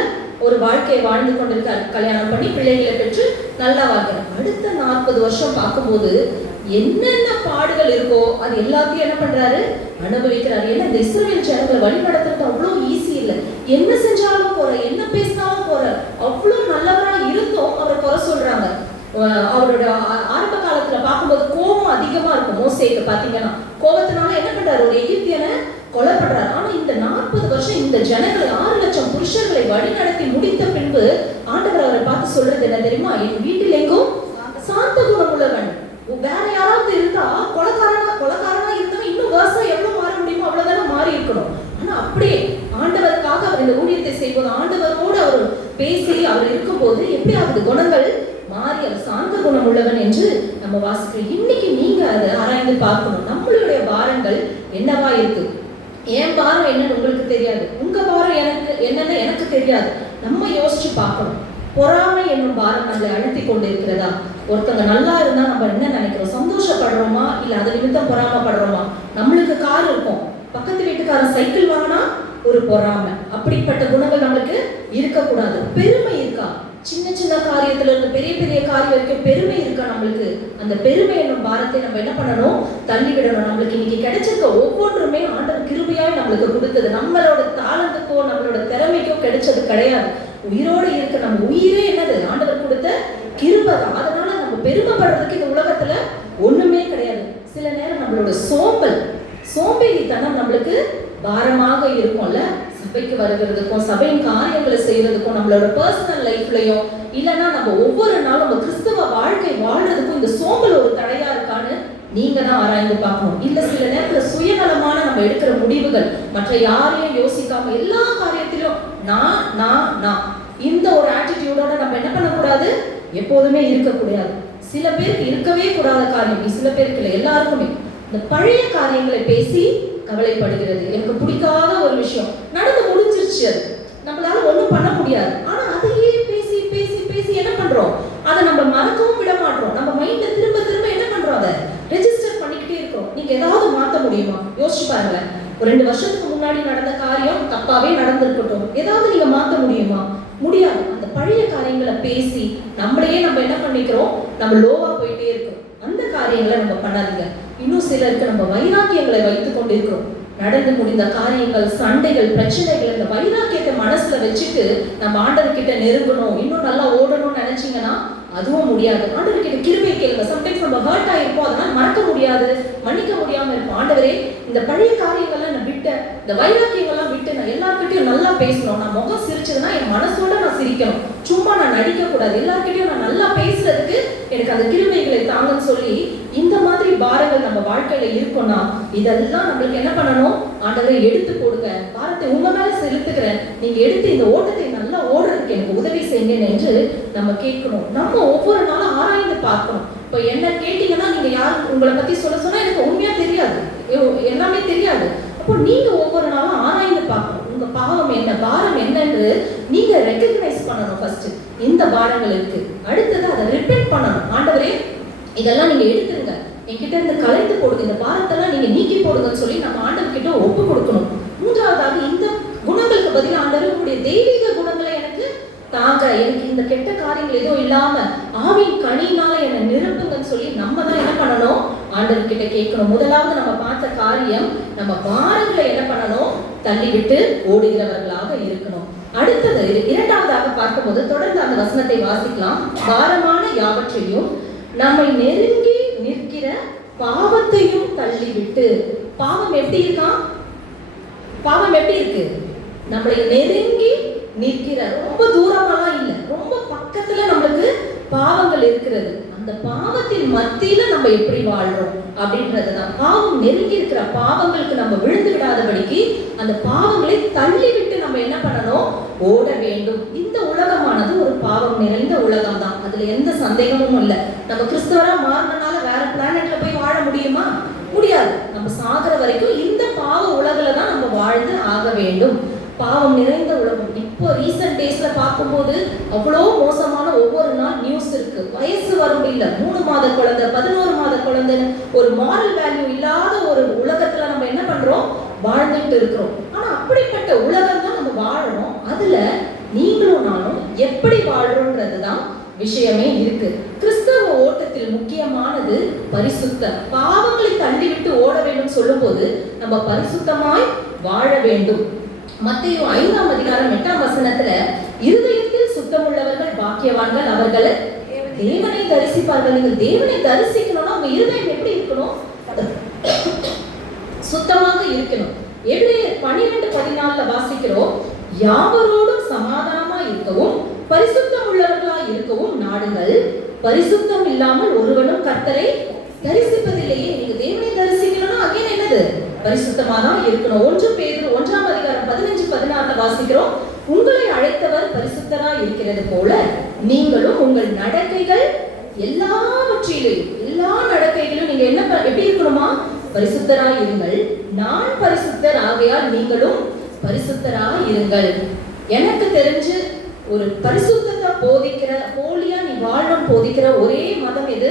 ஒரு வாழ்க்கையை வாழ்ந்து கொண்டிருக்கார். கல்யாணம் பண்ணி பிள்ளைகளை பெற்று நல்லா வாழ்கிறார். அடுத்த 40 வருஷம் பார்க்கும்போது என்னென்ன பாடுகள் இருக்கோ அது எல்லாத்தையும் என்ன பண்றாரு, அனுபவிக்கிறாரு. ஏன்னா இந்த இஸ்ரவேல் ஜனங்களை வழிநடத்துறது அவ்வளவு ஈஸி இல்லை. என்ன செஞ்சாலும் போற, என்ன பேசினாலும் போற, அவ்வளவு நல்லவரா இருந்தும் அவரை குறை சொல்றாங்க. அவரோட ஆரம்ப காலத்துல பார்க்கும்போது கோபம் அதிகமா இருக்கும். மோசேக்கு பாத்தீங்கன்னா கோபத்தினால என்ன பண்றாரு, ஒரு எகிப்தியனை கொலை பண்றாரு. ஆனா இந்த 40 வருஷம் இந்த ஜனங்களை 6 லட்சம் புருஷர்களை வழிநடத்தி முடித்த பின்பு ஆண்டவர் அவரை பார்த்து சொல்றது என்ன தெரியுமா? என் வீட்டில் எங்கும் சாந்த குணம் உள்ளவன். வேற யாராவது இருந்தா கொலைக்காரனா இருந்தவன் இன்னும் வருஷம் எவ்வளவு மாற முடியுமோ அவ்வளவுதானே மாறி இருக்கணும். ஆனா அப்படியே ஆண்டவருக்காக அவர் இந்த ஊழியத்தை செய்வது, ஆண்டவரோடு அவர் பேசி அவர் இருக்கும்போது எப்படி ஆகுது, குணங்கள் மாறி அவர் சாந்த குணம் உள்ளவன் என்று நம்ம வாசிக்கிறோம். இன்னைக்கு நீங்க அதை ஆராய்ந்து பார்க்கணும். நம்மளுடைய பாரங்கள் என்னவா இருக்கு? என் பாரம் என்னன்னு உங்களுக்கு தெரியாது, உங்க பாரம் எனக்கு என்னன்னு எனக்கு தெரியாது. நம்ம யோசிச்சு பார்க்கணும். பொறாமை என்னும் பாரம் நம்மளை அழுத்தி கொண்டு இருக்கிறதா? ஒருத்தவங்க நல்லா இருந்தா நம்ம என்ன நினைக்கிறோம்? சந்தோஷப்படுறோமா இல்ல அது நிமித்தம் பொறாமப்படுறோமா? நம்மளுக்கு கார் இருக்கும், பக்கத்து வீட்டுக்காரன் சைக்கிள் வாங்கினா ஒரு பொறாமை. அப்படிப்பட்ட குணங்கள் நம்மளுக்கு இருக்கக்கூடாது. பெருமை இருக்கா? சின்ன சின்ன காரியத்துல இருந்து பெரிய பெரிய காரியம் வரைக்கும் பெருமை இருக்கா நம்மளுக்கு? அந்த பெருமை என்னும் பாரத்தை நம்ம என்ன பண்ணணும்? தள்ளிவிடணும். நம்மளுக்கு இன்னைக்கு கிடைச்சிருக்க ஒவ்வொன்றுமே ஆண்டவர் கிருபையாய் நம்மளுக்கு கொடுத்தது. நம்மளோட தாளந்துக்கோ நம்மளோட திறமைக்கோ கிடைச்சது கிடையாது. உயிரோடு இருக்க நம்ம உயிரே என்னது? ஆண்டவர் கொடுத்த கிருபை தான். அதனால நம்ம பெருமைப்படுறதுக்கு இந்த உலகத்துல ஒண்ணுமே கிடையாது. சில நேரம் நம்மளோட சோம்பேறித்தனம் நம்மளுக்கு பாரமாக இருக்கும்ல. சபைக்கு வருகிறதுக்கும் சபையின் காரியங்களை செய்யறதுக்கும் நம்மளோட பர்சனல் லைஃப்லயும் இல்லைன்னா நம்ம ஒவ்வொரு நாளும் நம்ம கிறிஸ்தவ வாழ்க்கை வாழ்றதுக்கும் இந்த சோம்பல் ஒரு தடையா இருக்கான்னு நீங்க தான் ஆராய்ந்து பார்க்கணும். இல்ல சில நேரத்துல சுயநலமான நம்ம எடுக்கிற முடிவுகள், மற்ற யாரையும் யோசிக்காம எல்லா காரியத்திலும் நான் இந்த ஒரு ஆட்டிடியூடோட நம்ம என்ன பண்ணக்கூடாது? எப்போதுமே இருக்கக்கூடாது. சில பேருக்கு இருக்கவே கூடாத காரியம், சில பேருக்கு இல்லை, எல்லாருக்குமே இந்த பழைய காரியங்களை பேசி கவலைப்படுகிறது. எனக்கு பிடிக்காத ஒரு விஷயம் நடந்து முடிஞ்சிருச்சு, அது நம்மளால ஒண்ணும் பண்ண முடியாது. ஆனா அதையே பேசி பேசி பேசி என்ன பண்றோம்? அதை நம்ம மறக்கவும் விட மாட்டோம். நம்ம மைண்ட்ல திரும்ப திரும்ப என்ன பண்றோம்? அதை ரெஜிஸ்டர் பண்ணிக்கிட்டே இருக்கோம். நீங்க ஏதாவது மாத்த முடியுமா? யோசிச்சு பாருங்க. ஒரு 2 வருஷத்துக்கு முன்னாடி நடந்த காரியம் தப்பாவே நடந்திருக்கட்டும், ஏதாவது நீங்க மாத்த முடியுமா? முடியாது. அந்த பழைய காரியங்களை பேசி நம்மளையே நம்ம என்ன பண்ணிக்கிறோம்? நம்ம லோவா போயிட்டே இருக்கோம். அந்த காரியங்களை நம்ம பண்ணாதீங்க. இன்னும் சிலருக்கு நம்ம வைராக்கியங்களை வைத்துக் கொண்டு இருக்கிறோம். நடந்து முடிந்த காரியங்கள், சண்டைகள், பிரச்சனைகள், இந்த வைராக்கியத்தை மனசுல வச்சுட்டு நம்ம ஆண்டவர்கிட்ட நெருங்கணும், இன்னும் நல்லா ஓடணும்னு நினைச்சீங்கன்னா அதுவும் முடியாது. ஆண்டவர்கிட்ட கிருபை கேளுங்க. சம்டைம்ஸ் நம்ம ஹர்ட் ஆயிருப்போம், அதனால மறக்க முடியாது, மன்னிக்க முடியாம இருப்போம். ஆண்டவரே, இந்த பழைய காரியங்கள்லாம் நான் விட்டேன், இந்த வைராக்கியங்கள்லாம் விட்டு நான் எல்லார்கிட்டையும் நல்லா பேசணும். நான் முகம் சிரிச்சதுன்னா என் மனசோட நான் சிரிக்கணும், சும்மா நான் நடிக்க கூடாது. எல்லார்கிட்டையும் நான் நல்லா பேசுறதுக்கு எனக்கு அந்த கிருபைகளை தாங்கன்னு சொல்லி இந்த மாதிரி பாரங்கள் நம்ம வாழ்க்கையில இருக்கும்னா இதெல்லாம் நம்மளுக்கு என்ன பண்ணணும்? ஆண்டவரை எடுத்து போடுங்க, பாரத்தை உங்க மேல செலுத்துக்கிறேன், நீங்க எடுத்து இந்த ஓட்டத்தை நல்லா ஓடுறதுக்கு எனக்கு உதவி செய்யுங்க என்று நம்ம கேட்கணும். நம்ம ஒவ்வொரு நாளும் ஆராய்ந்து பார்க்கணும். இப்ப என்ன கேட்டீங்கன்னா, நீங்க யார் உங்களை பத்தி சொல்ல சொன்னா எனக்கு உண்மையா தெரியாது, எல்லாமே தெரியாது. அப்போ நீங்க ஒவ்வொரு நாளும் ஆராய்ந்து பார்க்கணும். உங்க பாவம் என்ன, பாரம் என்னன்னு நீங்க ரெகக்னைஸ் பண்ணணும். ஃபர்ஸ்ட் இந்த பாரங்கள் இருக்கு, அடுத்தது அதை ரிப்பீட் பண்ணணும். ஆண்டவரே, இதெல்லாம் நீங்க எடுத்துருங்க, என்கிட்ட இருந்து கலைந்து போடுங்க, இந்த பாரத்தெல்லாம் நீங்க நீக்கி போடுங்கன்னு சொல்லி நம்ம ஆண்டவர்கிட்ட ஒப்பு கொடுக்கணும். மூன்றாவதாக இந்த குணங்களுக்கு பதில் ஆண்டவர் உங்களுடைய தெய்வீக குணங்களை எனக்கு தாங்க, எனக்கு இந்த கெட்ட காரியங்கள் எதுவும் இல்லாம ஆவின் கனினால என்னை நிரப்புங்கன்னு சொல்லி நம்ம தான் என்ன பண்ணணும்? ஆண்டவர்கிட்ட கேட்கணும். முதலாவது நம்ம பார்த்த காரியம், நம்ம பாரங்களை என்ன பண்ணணும்? தள்ளிவிட்டு ஓடுகிறவர்களாக இருக்கணும். அடுத்தது இரண்டாவதாக பார்க்கும்போது தொடர்ந்து அந்த வசனத்தை வாசிக்கலாம். பாரமான யாவற்றையும் நம்மை நெருங்கி நிற்கிற பாவத்தையும் தள்ளிவிட்டு. பாவம் எப்படி இருக்கான்? பாவம் எப்படி இருக்கு? நம்மளை நெருங்கி நிற்கிற, ரொம்ப தூரமாலாம் இல்ல, ரொம்ப பக்கத்துல நம்மளுக்கு பாவங்கள் இருக்கிறது. அந்த பாவத்தின் மத்தியில நம்ம எப்படி வாழ்றோம் அப்படின்றதுதான். பாவம் நெருங்கி இருக்கிற பாவங்களுக்கு நம்ம விழுந்து விடாதபடிக்கு அந்த பாவங்களை தள்ளி விட்டு நம்ம என்ன பண்ணணும்? ஓட வேண்டும். இந்த உலகமானது ஒரு பாவம் நிறைந்த உலகம் தான், அதுல எந்த சந்தேகமும் இல்லை. நம்ம கிறிஸ்தவரா மாறினால வேற பிளானட்ல போய் வாழ முடியுமா? முடியாது. நம்ம சாகிற வரைக்கும் இந்த பாவ உலகில தான் நம்ம வாழ்ந்து ஆக வேண்டும். பாவம் நிறைந்த உலகம். இப்போ ரீசன்ட் டேஸ்ல பார்க்கும்போது அவ்வளோ மோசமான ஒவ்வொரு நாள் நியூஸ் இருக்கு. வயசு வரம்பு இல்லை, 3 மாத குழந்தை, 11 மாத குழந்தைன்னு ஒரு மாரல் வேல்யூ இல்லாத ஒரு உலகத்துல நம்ம என்ன பண்றோம்? வாழ்ந்துட்டு இருக்கிறோம். ஆனா அப்படிப்பட்ட உலகம் தான் நம்ம வாழணும். அதுல நீங்களும் நானும் எப்படி வாழ்றோம்ன்றதுதான் விஷயமே இருக்கு. கிறிஸ்தவ ஓட்டத்தில் முக்கியமானது பரிசுத்தம். பாவங்களை தள்ளிவிட்டு ஓட வேண்டும் சொல்லும் போது நம்ம பரிசுத்தமாய் வாழ வேண்டும். மத்தேயு 5ஆம் அதிகாரம் 8ஆம் வசனத்துல, இருதயத்தில் சுத்தமுள்ளவர்கள் பாக்கியவான்கள், அவர்கள் தேவனை தரிசிப்பார்கள். நீங்கள் தேவனை தரிசிக்கணும்னா உங்க இருதயம் எப்படி இருக்கணும்? சுத்தமாக இருக்கணும். எபிரேயர் 12:14 வாசிக்கிறோம், யாவரோடும் சமாதானமா இருக்கவும் பரிசுத்தம் உள்ளவர்களாய் இருக்கவும் நாடுங்கள், பரிசுத்தம் இல்லாமல் ஒருவனும் கர்த்தரை தரிசிப்பதில்லையே. நீங்க தேவனை தரிசிக்கணும்னா என்னது? பரிசுத்தமா தான் இருக்கணும். 1 பேதுரு 1ஆம் அதிகாரம் 15-16 வாசிக்கிறோம், உங்களை அழைத்தவர் பரிசுத்தராய் இருக்கிறது போல நீங்களும் உங்கள் நடக்கைகள் எல்லாவற்றிலும் எல்லா நடக்கைகளும் நீங்க எப்படி இருக்கணுமா? பரிசுத்தராய் இருங்கள். நான் பரிசுத்தர் ஆகையால் நீங்களும் பரிசுத்தராய் இருங்கள். எனக்கு தெரிஞ்சு ஒரு பரிசுத்தத்தை போதிக்கிற, போலியா நீ வாழணும் போதிக்கிற ஒரே மதம் எது?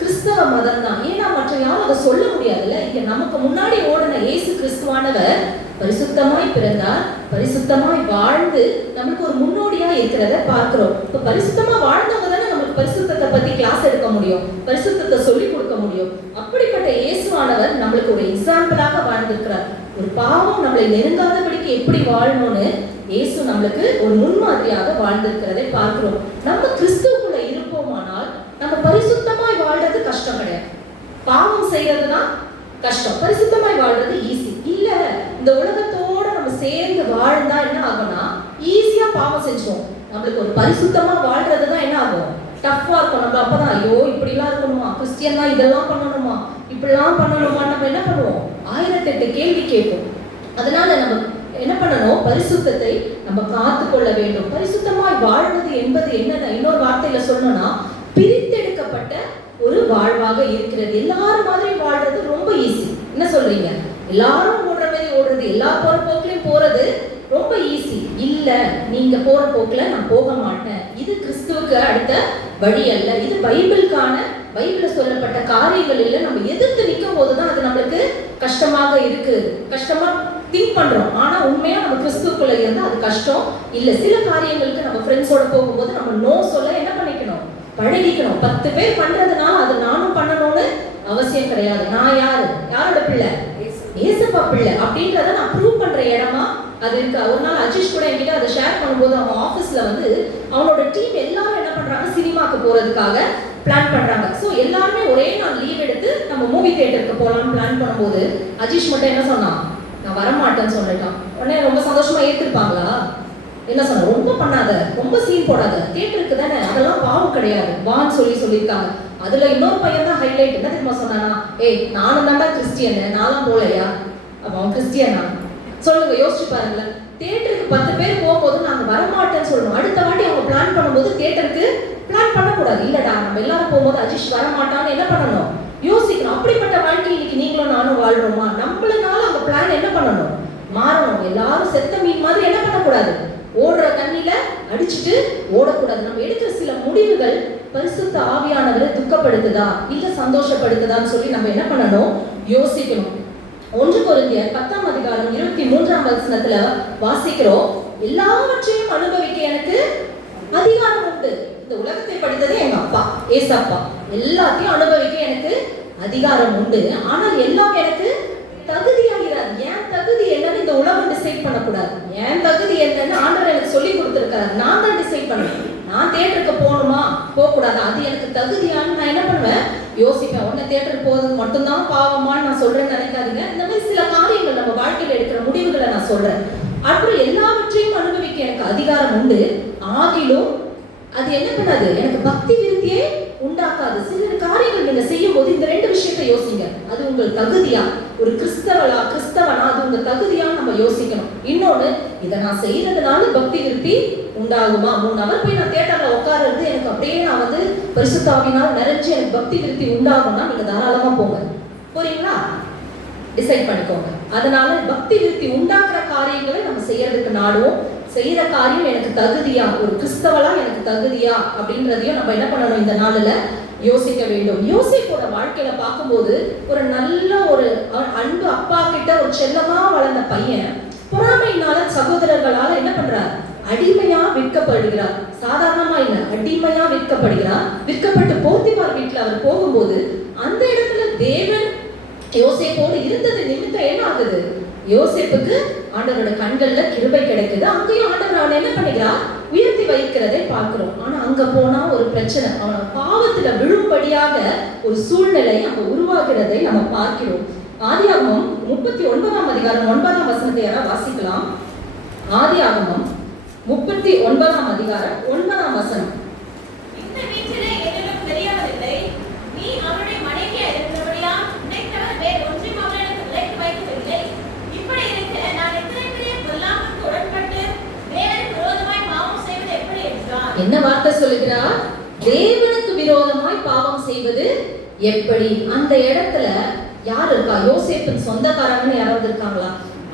கிறிஸ்தவ மதம் தான். ஏன்னா மற்ற யாரும் அதை சொல்ல முடியாதுல்ல. இங்க நமக்கு முன்னாடி ஓடின இயேசு கிறிஸ்துவானவர் பரிசுத்தமாய் பிறந்தார், பரிசுத்தமாய் வாழ்ந்து நம்மளுக்கு ஒரு முன்னோடியா இருக்கிறத பார்க்கிறோம். இப்ப பரிசுத்தமா வாழ்ந்தவங்க தானே நமக்கு பரிசுத்தத்தை பத்தி கிளாஸ் எடுக்க முடியும், பரிசுத்தத்தை சொல்லி கொடுக்க முடியும். அப்படிப்பட்ட இயேசுவானவர் நம்மளுக்கு ஒரு எக்ஸாம்பிளாக வாழ்ந்திருக்கிறார். ஒரு பாவம் நம்மளை நெருங்காதபடிக்கு எப்படி வாழணும்னு இயேசு நம்மளுக்கு ஒரு முன்மாதிரியாக வாழ்ந்திருக்கிறதை பார்க்கிறோம். நம்ம கிறிஸ்துவுக்குள்ள இருப்போமானால் நம்ம பரிசுத்தமாய் வாழ்றது கஷ்டம் கிடையாது. பாவம் செய்யறதுதான் கஷ்டம், பரிசுத்தமாய் வாழ்றது ஈஸி. இல்ல இந்த உலகத்தோட நம்ம சேர்ந்து வாழ்ந்தா என்ன ஆகும்னா ஈஸியா பாவம் செஞ்சோம். நம்மளுக்கு ஒரு பரிசுத்தமா வாழ்றதுதான் என்ன ஆகும்? டஃப்பா இருக்கும். நம்ம அப்பதான் ஐயோ இப்படிலாம் இருக்கணுமா, கிறிஸ்டியன்னா இதெல்லாம் பண்ணணுமா, இப்படிலாம் பண்ணணுமா, நம்ம என்ன பண்ணுவோம்? 1008 கேள்வி கேட்போம். அதனால நம்ம என்ன பண்ணணும்? பரிசுத்தத்தை நம்ம காத்து கொள்ள வேண்டும். பரிசுத்தமாய் வாழ்வது என்பது என்ன, இன்னொரு வார்த்தையில சொல்லணும்னா பிரித்தெடுக்கப்பட்ட ஒரு வாழ்வாக இருக்கிறது. எல்லாரும் மாதிரி வாழ்றது ரொம்ப ஈஸி. என்ன சொல்றீங்க? எல்லாரும் ஓடுற மாதிரி ஓடுறது, எல்லா போற போக்குலயும் போறது ரொம்ப ஈஸி. இல்ல நீங்க போற போக்குல நான் போக மாட்டேன், இது கிறிஸ்துவுக்கு அடுத்த வழி அல்ல. இது பைபிளுக்கான, பைபிள்ல சொல்லப்பட்ட காரியங்கள் இல்ல. நம்ம எதிர்த்து நிற்கும் போதுதான் அது நம்மளுக்கு கஷ்டமாக இருக்கு, கஷ்டமா திங்க் பண்றோம். ஆனா உண்மையா நம்ம கிறிஸ்துவுக்குள்ள இருந்தா அது கஷ்டம் இல்ல. சில காரியங்களுக்கு நம்ம ஃப்ரெண்ட்ஸோட போகும்போது நம்ம நோ சொல்ல என்ன பண்ணிக்கணும்? பழகிக்கணும். 10 பேர் பண்றதுனால அது நானும் பண்ணணும்னு அவசியம் கிடையாது. நான் யாரு? யாரோட பிள்ளை? ஏசப்பா பிள்ளை அப்படின்றத நான் ப்ரூவ் பண்ற இடமா அது இருக்கு. ஒரு நாள் அஜிஷ் கூட என்கிட்ட அதை ஷேர் பண்ணும்போது அவன் ஆஃபீஸ்ல வந்து அவனோட டீம் எல்லாரும் என்ன பண்றாங்க? சினிமாக்கு போறதுக்காக பிளான் பண்றாங்க. ஸோ எல்லாருமே ஒரே நாள் லீவ் எடுத்து நம்ம மூவி தியேட்டருக்கு போகலாம்னு பிளான் பண்ணும்போது அஜிஷ் மட்டும் என்ன சொன்னான்? நான் வரமாட்டேன்னு சொல்லிட்டான். உடனே ரொம்ப சந்தோஷமா ஏத்துருப்பாங்களா? என்ன சொன்ன? ரொம்ப பண்ணாத, ரொம்ப சீன் போடாத, தியேட்டருக்கு தானே, அதெல்லாம் பாவம் கிடையாது வான்னு சொல்லியிருக்காங்க. அதுல இன்னொரு பையன் தான் ஹைலைட். என்ன தெரியுமா சொன்னானா? ஏய் நானும் தாண்டா கிறிஸ்டியன், நானும் போலையா? அவன் கிறிஸ்டியனா? சொல்லுங்க, யோசிச்சு பாருங்களேன். தியேட்டருக்கு 10 பேர் போகும்போது நாங்க வரமாட்டேன்னு சொல்லணும். அடுத்த வாட்டி அவங்க பிளான் பண்ணும்போது தியேட்டருக்கு பிளான் பண்ணக்கூடாது. இல்லடா நம்ம எல்லாரும் போகும்போது அஜிஷ் வரமாட்டான்னு என்ன பண்ணணும்? யோசிக்கணும். அப்படிப்பட்ட வாழ்க்கை இன்னைக்கு நீங்களும் நானும் வாழ்றோமா? நம்மளனால அந்த பிளான் என்ன பண்ணணும்? மாறணும். எல்லாரும் செத்த மீன் மாதிரி என்ன பண்ணக்கூடாது? ஓடுற தண்ணியில அடிச்சுட்டு ஓடக்கூடாது. நம்ம எடுக்கிற சில முடிவுகள் பரிசுத்த ஆவியானவரை துக்கப்படுத்துதா இல்ல சந்தோஷப்படுத்துதான்னு சொல்லி நம்ம என்ன பண்ணணும்? யோசிக்கணும். 1 கொரிந்தியர் 10ஆம் அதிகாரம் 23ஆம் வசனத்துல வாசிக்கிறோம், எல்லாவற்றையும் அனுபவிக்க எனக்கு அதிகாரம் உண்டு. இந்த உலகத்தை படித்தது எங்க அப்பா ஏசப்பா. எல்லாத்தையும் அனுபவிக்க எனக்கு அதிகாரம் உண்டு. ஆனால் எல்லாம் எனக்கு தகுதியாகிறார். என் தகுதி என்னன்னு இந்த உலகம் டிசைட் பண்ணக்கூடாது. என் தகுதி என்னன்னு ஆண்டவர் எனக்கு சொல்லி கொடுத்துருக்காரு. நான் தான் டிசைட் பண்ணுவேன். நான் தியேட்டருக்கு போகணுமா போகக்கூடாது, அது எனக்கு தகுதியான்னு நான் என்ன பண்ணுவேன்? யோசிப்பேன். உடனே தியேட்டருக்கு போகிறது மட்டும்தான் பாவமான்னு நான் சொல்றேன்னு நினைக்காதீங்க. இந்த மாதிரி சில காரியங்கள் நம்ம வாழ்க்கையில் எடுக்கிற முடிவுகளை நான் சொல்றேன். அப்புறம் எல்லாவற்றையும் அனுபவிக்க எனக்கு அதிகாரம் உண்டு. ஆகிலும் அது என்ன பண்ணாது? எனக்கு பக்தி விருத்தியே உண்டாக்காது. சில காரியங்கள் நீங்க செய்யும் போது இந்த 2 விஷயத்தை யோசிங்க. அது உங்கள் தகுதியா? ஒரு கிறிஸ்தவனா அது உங்க தகுதியான்னு நம்ம யோசிக்கணும். இன்னொன்னு, இதை நான் செய்யறதுனால பக்தி விருத்தி உண்டாகுமா? 3 ஹவர் போய் நான் தியேட்டர்ல உட்கார்றது எனக்கு அப்படியே நான் வந்து பரிசுத்தாவினால் நிறைஞ்சு எனக்கு பக்தி விருத்தி உண்டாகும்னா நீங்க தாராளமா போங்க. போறீங்களா? டிசைட் பண்ணிக்கோங்க. அதனால பக்தி விருத்தி உண்டாக்குற காரியங்களை நம்ம செய்யறதுக்கு நாடுவோம். செய்யற காரியம் எனக்கு தகுதியா, ஒரு கிறிஸ்தவலா எனக்கு தகுதியா அப்படின்றதையும் நம்ம என்ன பண்ணணும்? இந்த நாளில் யோசிக்க வேண்டும். யோசிப்போட வாழ்க்கையில பார்க்கும்போது ஒரு நல்ல ஒரு அன்பு அப்பா கிட்ட ஒரு செல்லமா வளர்ந்த பையன் பொறாமையினால சகோதரர்களால என்ன பண்றார்? அடிமையா விற்கப்படுகிறார். சாதாரணமா இல்ல, அடிமையா விற்கப்படுகிறார். விற்கப்பட்டு போத்திபார் வீட்டுல அவர் போகும்போது அந்த இடத்துல தேவன் யோசேப்போடு இருந்தது நிமித்தம் என்ன ஆகுது? யோசேப்புக்கு ஆண்டவரோட கண்கள்ல கிருபை கிடைக்குது. அங்கேயும் ஆண்டவர் அவனை என்ன பண்ணிக்கிறார்? உயர்த்தி வைக்கிறதை பார்க்கிறோம். ஆனா அங்க போனா ஒரு பிரச்சனை, அவனை பாவத்துல விழும்படியாக ஒரு சூழ்நிலை அங்க உருவாகிறதை நம்ம பார்க்கிறோம். ஆதியாகமம் 39ஆம் அதிகாரம் 9ஆம் வசனத்தை யாரா வாசிக்கலாம்? ஆதியாகமம் 39ஆம் அதிகாரம் 9ஆம் வசனம். இந்த வீட்டிலே எதிலும் பெரியவரில்லை, நீ அவருடைய மனைவியா இருக்கிறபடியா நினைத்தவர் வேறு ஒன்றையும் அவர்களுக்கு விலைக்கு வைக்கவில்லை. இப்படி இருக்க நான் எத்தனை பெரிய பொல்லாப்புக்கு உடன்பட்டு வேறு என்ன வார்த்தை சொல்லுகிறார்? தேவனுக்கு விரோதமாய் பாவம் செய்வது எப்படி? அந்த இடத்துல யார் இருக்கா? யோசேப்பின் சொந்தக்காரங்கன்னு யாராவது இருக்காங்களா?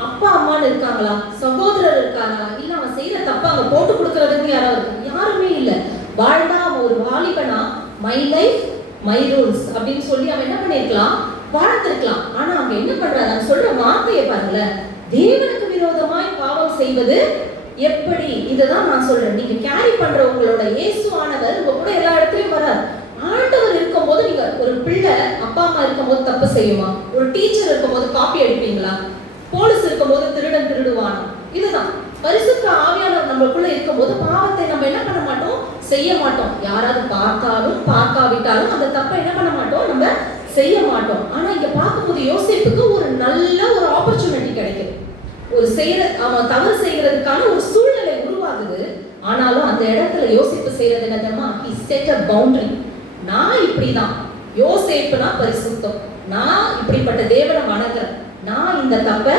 அப்பா அம்மான்னு இருக்காங்களா? சகோதரர் இருக்காங்களா? இல்ல அவன் செய்யற தப்ப அங்க போட்டு கொடுக்கறதுக்கு யாராவது இருக்கா? யாருமே இல்ல. வாழ்ந்தா அவன் ஒரு வாலிபனா, மை லைஃப் மை ரூல்ஸ் அப்படின்னு சொல்லி அவன் என்ன பண்ணிருக்கலாம்? வாழ்ந்திருக்கலாம். ஆனா அவங்க என்ன பண்றாங்க? நான் சொல்ற வார்த்தையை பாருங்களேன், தேவனுக்கு விரோதமாய் பாவம் செய்வது எப்படி? இதுதான் நான் சொல்றேன். நீங்க கேரி பண்ற உங்களோட இயேசுவானவர் உங்க கூட எல்லா இடத்துலயும் வரார். ஆண்டவர் இருக்கும்போது நீங்க ஒரு பிள்ளை அப்பா அம்மா இருக்கும்போது தப்பு செய்யுமா? ஒரு டீச்சர் இருக்கும்போது காப்பி அடிப்பீங்களா? போலீஸ் இருக்கும்போது திருடன் திருடுவானா? இதுதான் பரிசுத்த ஆவியானவர் நம்மளுக்குள்ள இருக்கும்போது பாவத்தை நம்ம என்ன பண்ண மாட்டோம்? செய்ய மாட்டோம். யாராவது பார்த்தாலும் பார்க்காவிட்டாலும் அந்த தப்பை என்ன பண்ண மாட்டோம்? நம்ம செய்ய மாட்டோம். ஆனா இங்க பார்க்கும்போது யோசேப்புக்கு ஒரு நல்ல ஒரு ஆப்பர்ச்சுனிட்டி கிடைக்குது. அவன் தவறு செய்யறதுக்கான ஒரு சூழ்நிலை உருவாகுது. ஆனாலும் அந்த இடத்துல யோசிப்பு செய்யறது என்னதுமா? he set a boundary. நான் இப்படிதான், யோசேப்புனா பரிசுத்தம், நான் இப்படிப்பட்ட தேவனை வணங்குறேன், நான் இந்த தப்பை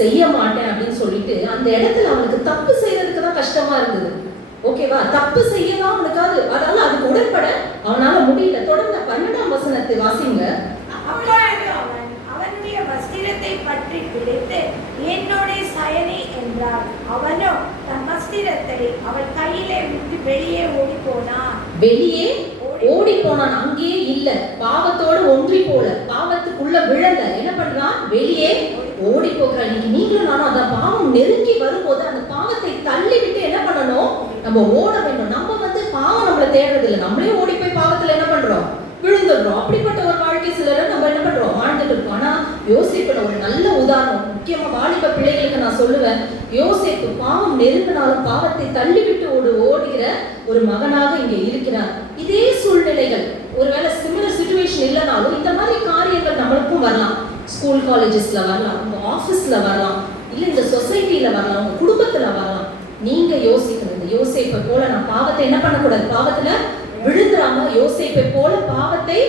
செய்ய மாட்டேன் அப்படின்னு சொல்லிட்டு அந்த இடத்துல அவனுக்கு தப்பு செய்யறதுக்கு தான் கஷ்டமா இருந்தது. ஓகேவா? தப்பு செய்யலாம் அவனுக்காது, அதனால அதுக்கு உடன்பட அவனால முடியல. தொடர்ந்து 12ஆம் வசனத்தை வாசிங்க. அப்பொழுது அவன் அவனுடைய வஸ்திரத்தை பற்றி பிடித்து என்னோட சயனி என்றார். அவனோ தன் வஸ்திரத்தை அவள் கையிலே விட்டு வெளியே ஓடி போனான். வெளியே ஓடி போனான். அங்கேயே இல்ல, பாவத்தோடு ஒன்றி போல, பாவத்துக்குள்ள விழல. என்ன பண்றான்? வெளியே ஓடி போகிறான். இன்னைக்கு நீங்களும் நானும் அந்த பாவம் நெருங்கி வரும்போது அந்த பாவத்தை தள்ளி விட்டு என்ன பண்ணணும்? நம்ம ஓட வேண்டும். நம்ம பாவம் நம்மளை தேடுறது இல்லை, நம்மளே ஓடி போய் பாவத்துல என்ன பண்றோம்? விழுந்துடுறோம். அப்படிப்பட்ட ஒரு வாழ்க்கை சிலரை நம்ம என்ன பண்றோம்? வாழ்ந்துட்டு இருக்கோம். ஆனா யோசேப்புல ஒரு நல்ல உதாரணம், முக்கியமா வாலிப பிள்ளைகளுக்கு நான் சொல்லுவேன், யோசேப்பு பாவம் நெருங்கினாலும் பாவத்தை தள்ளிவிட்டு ஓடுகிற ஒரு மகனாக இங்க இருக்கிறார். இதே சூழ்நிலைகள் ஒருவேளை சிமிலர் சிச்சுவேஷன் இல்லைனாலும் இந்த மாதிரி காரியங்கள் நம்மளுக்கும் வரலாம். ஸ்கூல் காலேஜஸ்ல வரலாம், உங்க ஆபீஸ்ல வரலாம், இல்ல இந்த சொசைட்டில வரலாம், உங்க குடும்பத்துல வரலாம். நீங்க யோசிக்கணும், இந்த யோசேப்பை போல நான் பாவத்தை என்ன பண்ணக்கூடாது? பாவத்துல விழுந்துராம யோசேப்பை போல பாவத்தை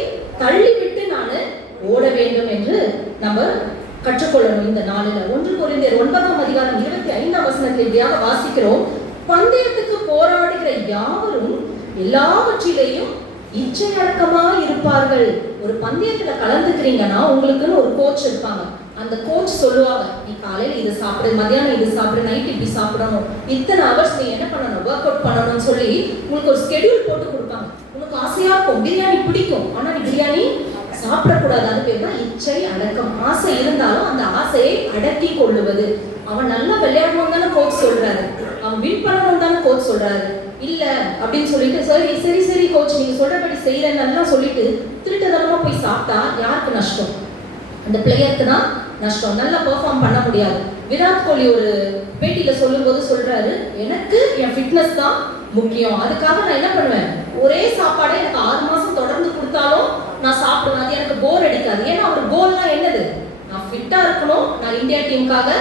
தள்ளிவிட்டு நான் ஓட வேண்டும் என்று நம்ம கற்றுக்கொள்ளணும் இந்த நாளில். 1 கொரிந்தியர் 9ஆம் அதிகாரம் 25ஆம் வசனத்தில் இப்படியாக வாசிக்கிறோம். பந்தயத்துக்கு போராடுகிற யாவரும் எல்லாவற்றிலேயும் இச்சை அடக்கமா இருப்பார்கள். ஒரு பந்தயத்துல கலந்துக்கிறீங்கன்னா உங்களுக்குன்னு ஒரு கோச் இருப்பாங்க. அந்த கோச் சொல்லுவாங்க, நீ காலையில இது சாப்பிடு, மதியானம் இது சாப்பிடு, நைட் இப்படி சாப்பிடணும், இத்தனை ஹவர்ஸ் நீ என்ன பண்ணணும்? ஒர்க் அவுட் பண்ணணும்னு சொல்லி உங்களுக்கு ஒரு ஸ்கெடியூல் போட்டு கொடுப்பாங்க. உனக்கு ஆசையா இருக்கும், பிரியாணி பிடிக்கும், ஆனா நீ பிரியாணி சாப்பிடக்கூடாது. அது பேர் தான் இச்சை அடக்கம். ஆசை இருந்தாலும் அந்த ஆசையை அடக்கி கொள்ளுவது. அவன் நல்லா விளையாடணும் தானே கோச் சொல்றாரு, அவன் வின் பண்ணணும் தானே கோச் சொல்றாரு. இல்ல அப்படின்னு சொல்லிட்டு சரி சரி சரி கோச் நீங்க சொல்றபடி செய்யறேன்னு சொல்லிட்டு திருட்டுத்தனமா போய் சாப்பிட்டா யாருக்கு நஷ்டம்? அந்த பிளேயருக்கு தான் நஷ்டம். நல்லா பெர்ஃபார்ம் பண்ண முடியாது. விராட் கோலி ஒரு பேட்டியில சொல்லும்போது சொல்றாரு, எனக்கு என் ஃபிட்னஸ் தான் முக்கியம், அதுக்காக நான் என்ன பண்ணுவேன்? ஒரே சாப்பாடை எனக்கு 6 மாசம் தொடர்ந்து கொடுத்தாலும் நான் சாப்பிடுவேன், அது எனக்கு போர் அடிக்காது. ஏன்னா அவர் கோல்னா என்னது? நான் ஃபிட்டா இருக்கணும், நான் இந்தியா டீமுக்காக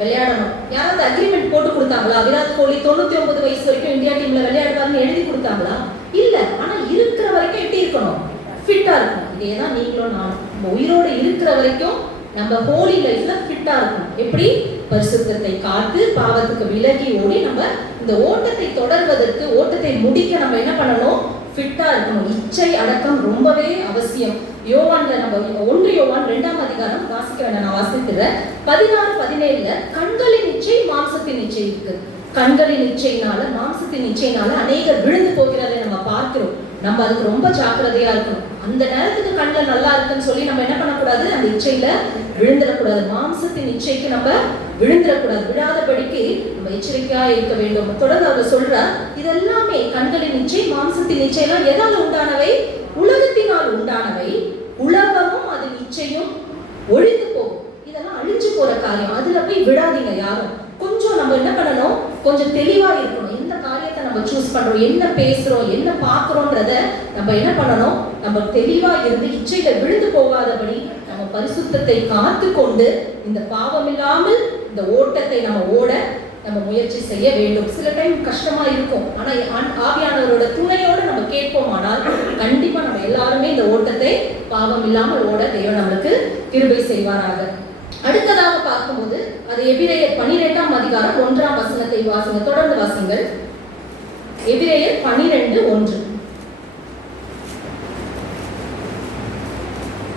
விளையாடணும். யாராவது அக்ரிமெண்ட் போட்டு கொடுத்தாங்களா? விராட் கோலி 99 வயசு வரைக்கும் இந்தியா டீம்ல விளையாடுவாருன்னு எழுதி கொடுத்தாங்களா? இல்ல. ஆனா இருக்கிற வரைக்கும் எப்படி இருக்கணும்? ஃபிட்டா இருக்கணும். இதேதான் நீங்களும் நானும். நம்ம உயிரோடு இருக்கிற வரைக்கும் நம்ம ஹோலி லைஃப்ல ஃபிட்டா இருக்கணும். எப்படி? பரிசுத்தத்தை காத்து பாவத்துக்கு விலகி ஓடி நம்ம இந்த ஓட்டத்தை தொடர்வதற்கு, ஓட்டத்தை முடிக்க நம்ம என்ன பண்ணணும்? ஃபிட்டா இருக்கணும். இச்சை அடக்கம் ரொம்பவே அவசியம். யோவான்ல நம்ம 1 யோவான் 2ஆம் அதிகாரம் வாசிக்க வேண்டாம், நான் வாசிக்கிறேன். 16-17 கண்களின் இச்சை மாம்சத்தின் இச்சை இருக்கு. கண்களின் இச்சையினால மாம்சத்தின் இச்சையினால அநேகர் விழுந்து போகிறதை நம்ம பார்க்கிறோம். நம்ம அதுக்கு ரொம்ப ஜாக்கிரதையா இருக்கணும். அந்த நேரத்துக்கு கண்ணில் நல்லா இருக்குன்னு சொல்லி நம்ம என்ன பண்ணக்கூடாது? அந்த இச்சையில விழுந்துடக்கூடாது. மாம்சத்தின் இச்சைக்கு நம்ம விழுந்துடக்கூடாது. விழாதபடிக்கு நம்ம எச்சரிக்கையா இருக்க வேண்டும். தொடர்ந்து அவர் சொல்றார், இதெல்லாமே கண்களின் இச்சை மாம்சத்தின் இச்சையெல்லாம் எதால உண்டானவை? உலகத்தினால் உண்டானவை. உலகமும் அதன் இச்சையும் ஒழிந்து போகும். இதெல்லாம் அழிஞ்சு போற காரியம். அதுல போய் விடாதீங்க யாரும். கொஞ்சம் நம்ம என்ன பண்ணணும்? கொஞ்சம் தெளிவா இருக்கணும். எந்த காரியத்தை நம்ம சூஸ் பண்றோம், என்ன பேசுறோம், என்ன பாக்குறோம்ன்றத நம்ம என்ன பண்ணணும்? நம்ம தெளிவா இருந்து இச்சையில விழுந்து போகாதபடி நம்ம பரிசுத்தத்தை காத்து கொண்டு இந்த பாவம் இல்லாமல் இந்த ஓட்டத்தை நம்ம ஓட நம்ம முயற்சி செய்ய வேண்டும். சில டைம் கஷ்டமா இருக்கும். ஆனா ஆவியானவரோட துணையோட நம்ம கேட்போம். ஆனால் கண்டிப்பா நம்ம எல்லாருமே இந்த ஓட்டத்தை பாவம் இல்லாமல் ஓட தேவன் நம்மளுக்கு கிருபை செய்வாராக. அடுத்ததாக பார்க்கும்போது அது எபிரேயர் 12ஆம் அதிகாரம் 1ஆம் வசனத்தை வாசிங்க. தொடர்ந்து வாசிங்கள். எபிரேயர் 12:1.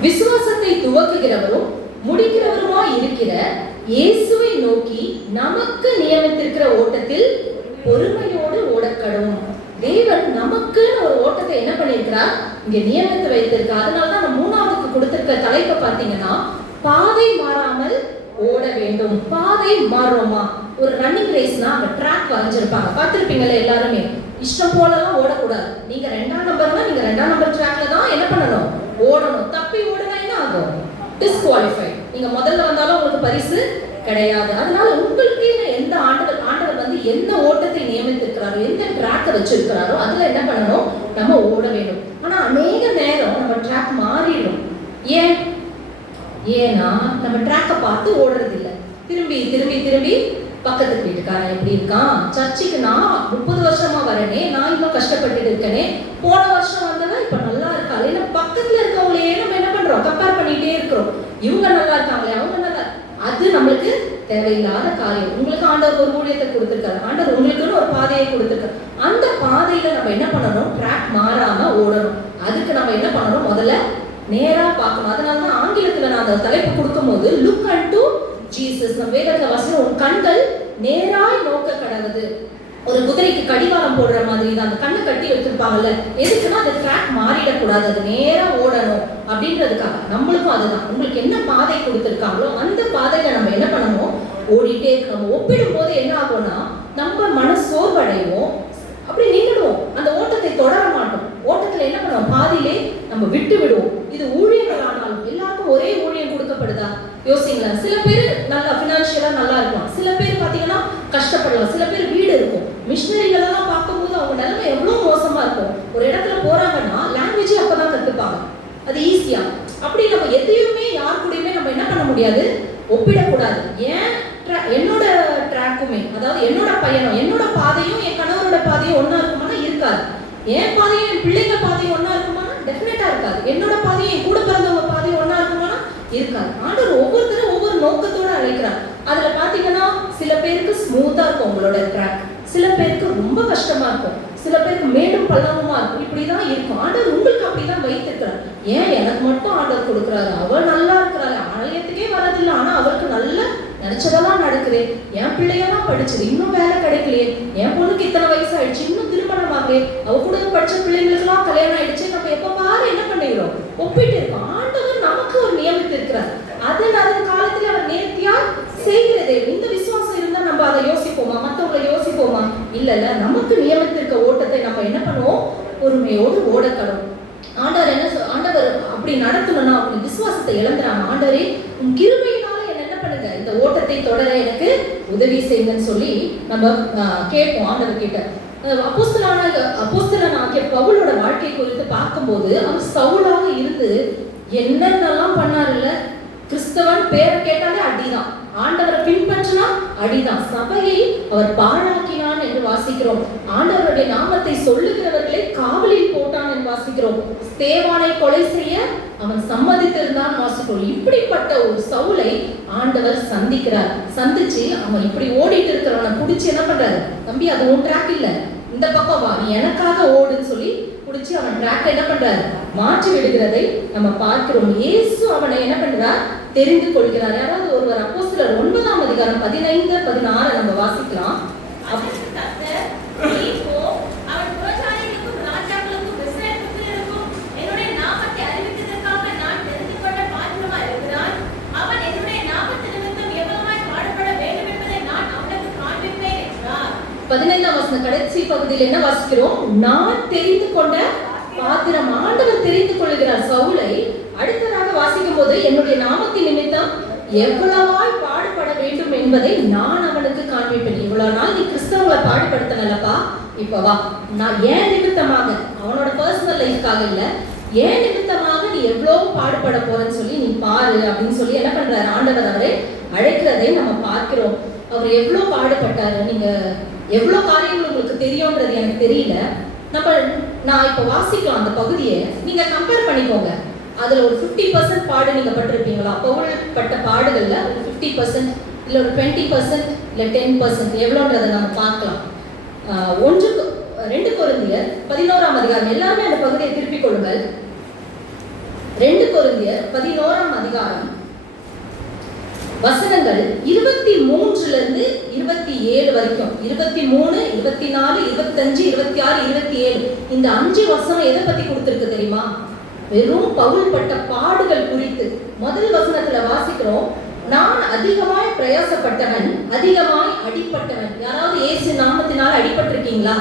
விசுவாசத்தை துவக்குகிறவரும் முடிக்கிறவருமாய் இருக்கிற இயேசுவை நோக்கி நமக்கு நியமித்திருக்கிற ஓட்டத்தில் பொறுமையோடு ஓடக்கடும். தேவன் நமக்குன்னு ஒரு ஓட்டத்தை என்ன பண்ணியிருக்கிறார், இங்க நியமித்து வைத்திருக்கார். அதனாலதான் நம்ம 3ஆவதுக்கு கொடுத்திருக்க தலைப்பை பார்த்தீங்கன்னா, பாதை மாறாமல் ஓட வேண்டும். பாதை மாறுறோமா? ஒரு ரன்னிங் ரேஸ்னா அங்க ட்ராக் வரைஞ்சிருப்பாங்க, பார்த்திருப்பீங்களே எல்லாருமே. இஷ்டம் போலலாம் ஓடக்கூடாது. நீங்க 2ஆம் நம்பர்னா நீங்க 2ஆம் நம்பர் ட்ராக்ல தான் என்ன பண்ணணும், ஓடணும். தப்பி ஓடுனா என்ன ஆகும், டிஸ்குவாலிஃபை. நீங்க முதல்ல வந்தாலும் உங்களுக்கு பரிசு கிடையாது. அதனால உங்களுக்கு எந்த ஆண்டவர் வந்து எந்த ஓட்டத்தை நியமித்திருக்கிறாரோ, எந்த ட்ராக்கை வச்சிருக்கிறாரோ அதுல என்ன பண்ணணும், நம்ம ஓட வேண்டும். ஆனா அநேக நேரம் நம்ம ட்ராக் மாறிடும். ஏன்னா நம்ம ட்ராக்கை பார்த்து ஓடுறது இல்லை. திரும்பி திரும்பி திரும்பி பக்கத்து வீட்டுக்காரன் எப்படி இருக்கான், சர்ச்சுக்கு நான் 30 வருஷமா வரேனே, நான் இன்னும் கஷ்டப்பட்டு இருக்கேனே, போன வருஷம் வந்தவன் இப்ப நல்லா இருக்காள். ஏன்னா பக்கத்துல இருக்கவங்களே நம்ம என்ன பண்றோம், கம்பேர் பண்ணிட்டே இருக்கிறோம். இவங்க நல்லா இருக்காங்களே, அவங்க நல்லா. அது நம்மளுக்கு தேவையில்லாத காரியம். உங்களுக்கு ஆண்டவர் ஒரு ஊழியத்தை கொடுத்திருக்காரு, ஆண்டவர் உங்களுக்குன்னு ஒரு பாதையை கொடுத்திருக்காரு. அந்த பாதையில நம்ம என்ன பண்ணணும், ட்ராக் மாறாம ஓடணும். அதுக்கு நம்ம என்ன பண்ணணும், முதல்ல நேரா பார்க்கணும். அதனாலதான் ஆங்கிலத்துல நான் அந்த தலைப்பு கொடுக்கும் போது லுக் அன்டு ஜீசஸ், நம்ம வேதத்துல வாசிக்கிறோம், உன் கண்கள் நேராய் நோக்க கடவுது. ஒரு குதிரைக்கு கடிவாளம் போடுற மாதிரி தான் அந்த கண்ணை கட்டி வச்சிருப்பாங்கல்ல. எதுக்குன்னா அந்த ட்ராக் மாறிடக்கூடாது, அது நேரா ஓடணும் அப்படின்றதுக்காக. நம்மளுக்கும் அதுதான், உங்களுக்கு என்ன பாதை கொடுத்துருக்காங்களோ அந்த பாதையில நம்ம என்ன பண்ணணும், ஓடிட்டே இருக்கணும். ஒப்பிடும் போது என்ன ஆகும்னா நம்ம மனசோர்வடைவோம், அப்படி நின்றுடுவோம், அந்த ஓட்டத்தை தொடர மாட்டோம். ஓட்டத்துல என்ன பண்ணுவோம், பாதியிலே நம்ம விட்டு விடுவோம். இது ஊழியர்கள் ஆனாலும் எல்லாருக்கும் ஒரே ஊழியம் கொடுக்கப்படுதா யோசிங்களா? சில பேர் நல்லா பினான்சியலா நல்லா இருக்கலாம், சில பேர் பாத்தீங்கன்னா கஷ்டப்படலாம், சில பேர் வீடு இருக்கும். மிஷினரிகள் எல்லாம் பார்க்கும்போது அவங்க நிலைமை எவ்வளவு மோசமா இருக்கும். ஒரு இடத்துல போறாங்கன்னா லாங்குவேஜே அப்பதான் கத்துப்பாங்க, அது ஈஸியா. அப்படி நம்ம எதையுமே யார் கூடயுமே நம்ம என்ன பண்ண முடியாது, ஒப்பிடக்கூடாது. ஏன் என்னோட ட்ராக்குமே, அதாவது என்னோட பயணம், என்னோட பாதையும் என் கணவரோட பாதையும் ஒன்னா இருக்குமானா இருக்காது. என் பாதையும் என் பிள்ளைங்க பாதையும் ஒன்னா இருக்குமானா டெஃபினட்டா இருக்காது. என்னோட பாதையும் என் கூட பிறந்தவங்க பாதையும் ஒன்னா இருக்குமானா இருக்காது. ஆண்டவர் ஒவ்வொருத்தரும் ஒவ்வொரு நோக்கத்தோட அழைக்கிறார். அதுல பாத்தீங்கன்னா சில பேருக்கு ஸ்மூத்தா இருக்கும் உங்களோட ட்ராக், சில பேருக்கு ரொம்ப கஷ்டமா இருக்கும், சில பேருக்கு மேலும் பள்ளமுமா இருக்கும். இப்படிதான் இருக்கும். ஆண்டவர் உங்களுக்கு அப்படிதான் வைத்திருக்கிறார். ஏன் எனக்கு மட்டும் ஆண்டவர் கொடுக்குறாரு, அவள் நல்லா இருக்கிறாரு, ஆலயத்துக்கே வரதில்லை, ஆனா அவருக்கு நல்ல நினைச்சதெல்லாம் நடக்குது. என் பிள்ளையெல்லாம் படிச்சது, இன்னும் வேலை கிடைக்கலையே, என் பொண்ணுக்கு இத்தனை வயசு ஆயிடுச்சு, இன்னும் திருமணம் ஆகலையே, அவ கூட படிச்ச பிள்ளைங்களுக்கு எல்லாம் கல்யாணம் ஆயிடுச்சு. நம்ம எப்ப பாரு என்ன பண்ணிக்கிறோம், ஒப்பிட்டு இருக்கோம். ஆண்டவர் நமக்கு ஒரு நியமித்து இருக்கிறார். அதன் காலத்துல அவர் நேர்த்தியா செய்கிறதே. இந்த விசுவாசம் இருந்தா நம்ம அதை யோசிப்போமா, மற்றவங்களை யோசிப்போமா? இல்ல, நமக்கு நியமித்திருக்க ஓட்டத்தை நம்ம என்ன பண்ணுவோம், பொறுமையோடு ஓடக்கணும். ஆண்டவர் அப்படி நடத்தணும்னா அவங்க விசுவாசத்தை இழந்துறாங்க. ஆண்டவரே உன் கிருபையினால என்ன பண்ணுங்க, இந்த ஓட்டத்தை தொடர எனக்கு உதவி செய்யுங்கன்னு சொல்லி நம்ம கேட்போம் ஆண்டவர் கிட்ட. அப்போஸ்தலனாகிய பவுலோட வாழ்க்கை குறித்து பார்க்கும்போது அவர் சவுலாக இருந்து என்னென்னலாம் பண்ணாருல்ல. கிறிஸ்தவன் பேரை கேட்டாலே அடிதான், ஆண்டவரை பின்பற்றினா அடிதான், சபையை அவர் பாழாக்கினான் என்று வாசிக்கிறோம். ஆண்டவருடைய நாமத்தை சொல்லுகிறவர்களை காவலில் போட்டான் என்று வாசிக்கிறோம். ஸ்தேவானை கொலை செய்ய அவன் சம்மதித்திருந்தான் வாசிக்கிறோம். இப்படிப்பட்ட ஒரு சவுலை ஆண்டவர் சந்திக்கிறார். சந்திச்சு அவன் இப்படி ஓடிட்டு இருக்கிறவனை பிடிச்சி என்ன பண்றாரு, தம்பி அது உன் ட்ராக் இல்ல, இந்த பக்கம் வா, நீ எனக்காக ஓடுன்னு சொல்லி பிடிச்சி அவன் ட்ராக் என்ன பண்றாரு, மாற்றி விடுகிறதை நம்ம பார்க்கிறோம். இயேசு அவனை என்ன பண்றார், தெரிந்து கொள்கிறார். யாராவது ஒருவர் அப்போஸ்தலர் 9ஆம் அதிகாரம் 15-16 நம்ம வாசிக்கலாம். கடைசி பகுதியில் என்ன வாசிக்கிறோம், நான் தெரிந்து கொண்ட பாத்திரம். ஆண்டவர் தெரிந்து கொள்கிறார் சவுலை. அடுத்ததாக வாசிக்கும் போது என்னுடைய நாமத்தின் நிமித்தம் எவ்வளவாய் பாடுபட வேண்டும் என்பதை நான் அவனுக்கு காண்பிப்பேன். இவ்வளவு நாள் நீ கிறிஸ்தவங்களை பாடுபடுத்தனல்லப்பா, இப்ப வா, நான் ஏன் நிமித்தமாக, அவனோட பர்சனல் லைஃப்காக இல்ல, ஏன் நிமித்தமாக நீ எவ்வளவு பாடுபட போறன்னு சொல்லி நீ பாரு அப்படின்னு சொல்லி என்ன பண்றாரு ஆண்டவர் அவரை அழைக்கிறதை நம்ம பார்க்கிறோம். அவர் எவ்வளவு பாடுபட்டாரு, நீங்க எவ்வளவு காரியங்கள் உங்களுக்கு தெரியும்ன்றது எனக்கு தெரியல. நான் இப்ப வாசிக்கலாம் அந்த பகுதியை, நீங்க கம்பேர் பண்ணிக்கோங்க. அதுல ஒரு 50% பாடு நீங்க பட்டிருப்பீங்களா, பவுல் பட்ட பாடுகள்ல ஒரு 50% இல்ல ஒரு 20% இல்ல 10% எவ்வளோன்றதை நம்ம பார்க்கலாம். 2 கொரிந்தியர் 11ஆம் அதிகாரம். எல்லாருமே அந்த பகுதியை திருப்பிக் கொள்ளுங்கள். 2 கொரிந்தியர் 11ஆம் அதிகாரம் வசனங்கள் 23 இருந்து 27 வரைக்கும். 23, 24, 25, 26, 27 இந்த 5 வசனம் எதை பத்தி கொடுத்திருக்கு தெரியுமா? வெறும் பவுல் பட்ட பாடுகள் குறித்து. முதல் வசனத்துல வாசிக்கிறோம், நான் அதிகமாய் பிரயாசப்பட்டவன், அதிகமாய் அடிப்பட்டவன். யாராவது இயேசு நாமத்தினால் அடிபட்டிருக்கீங்களா?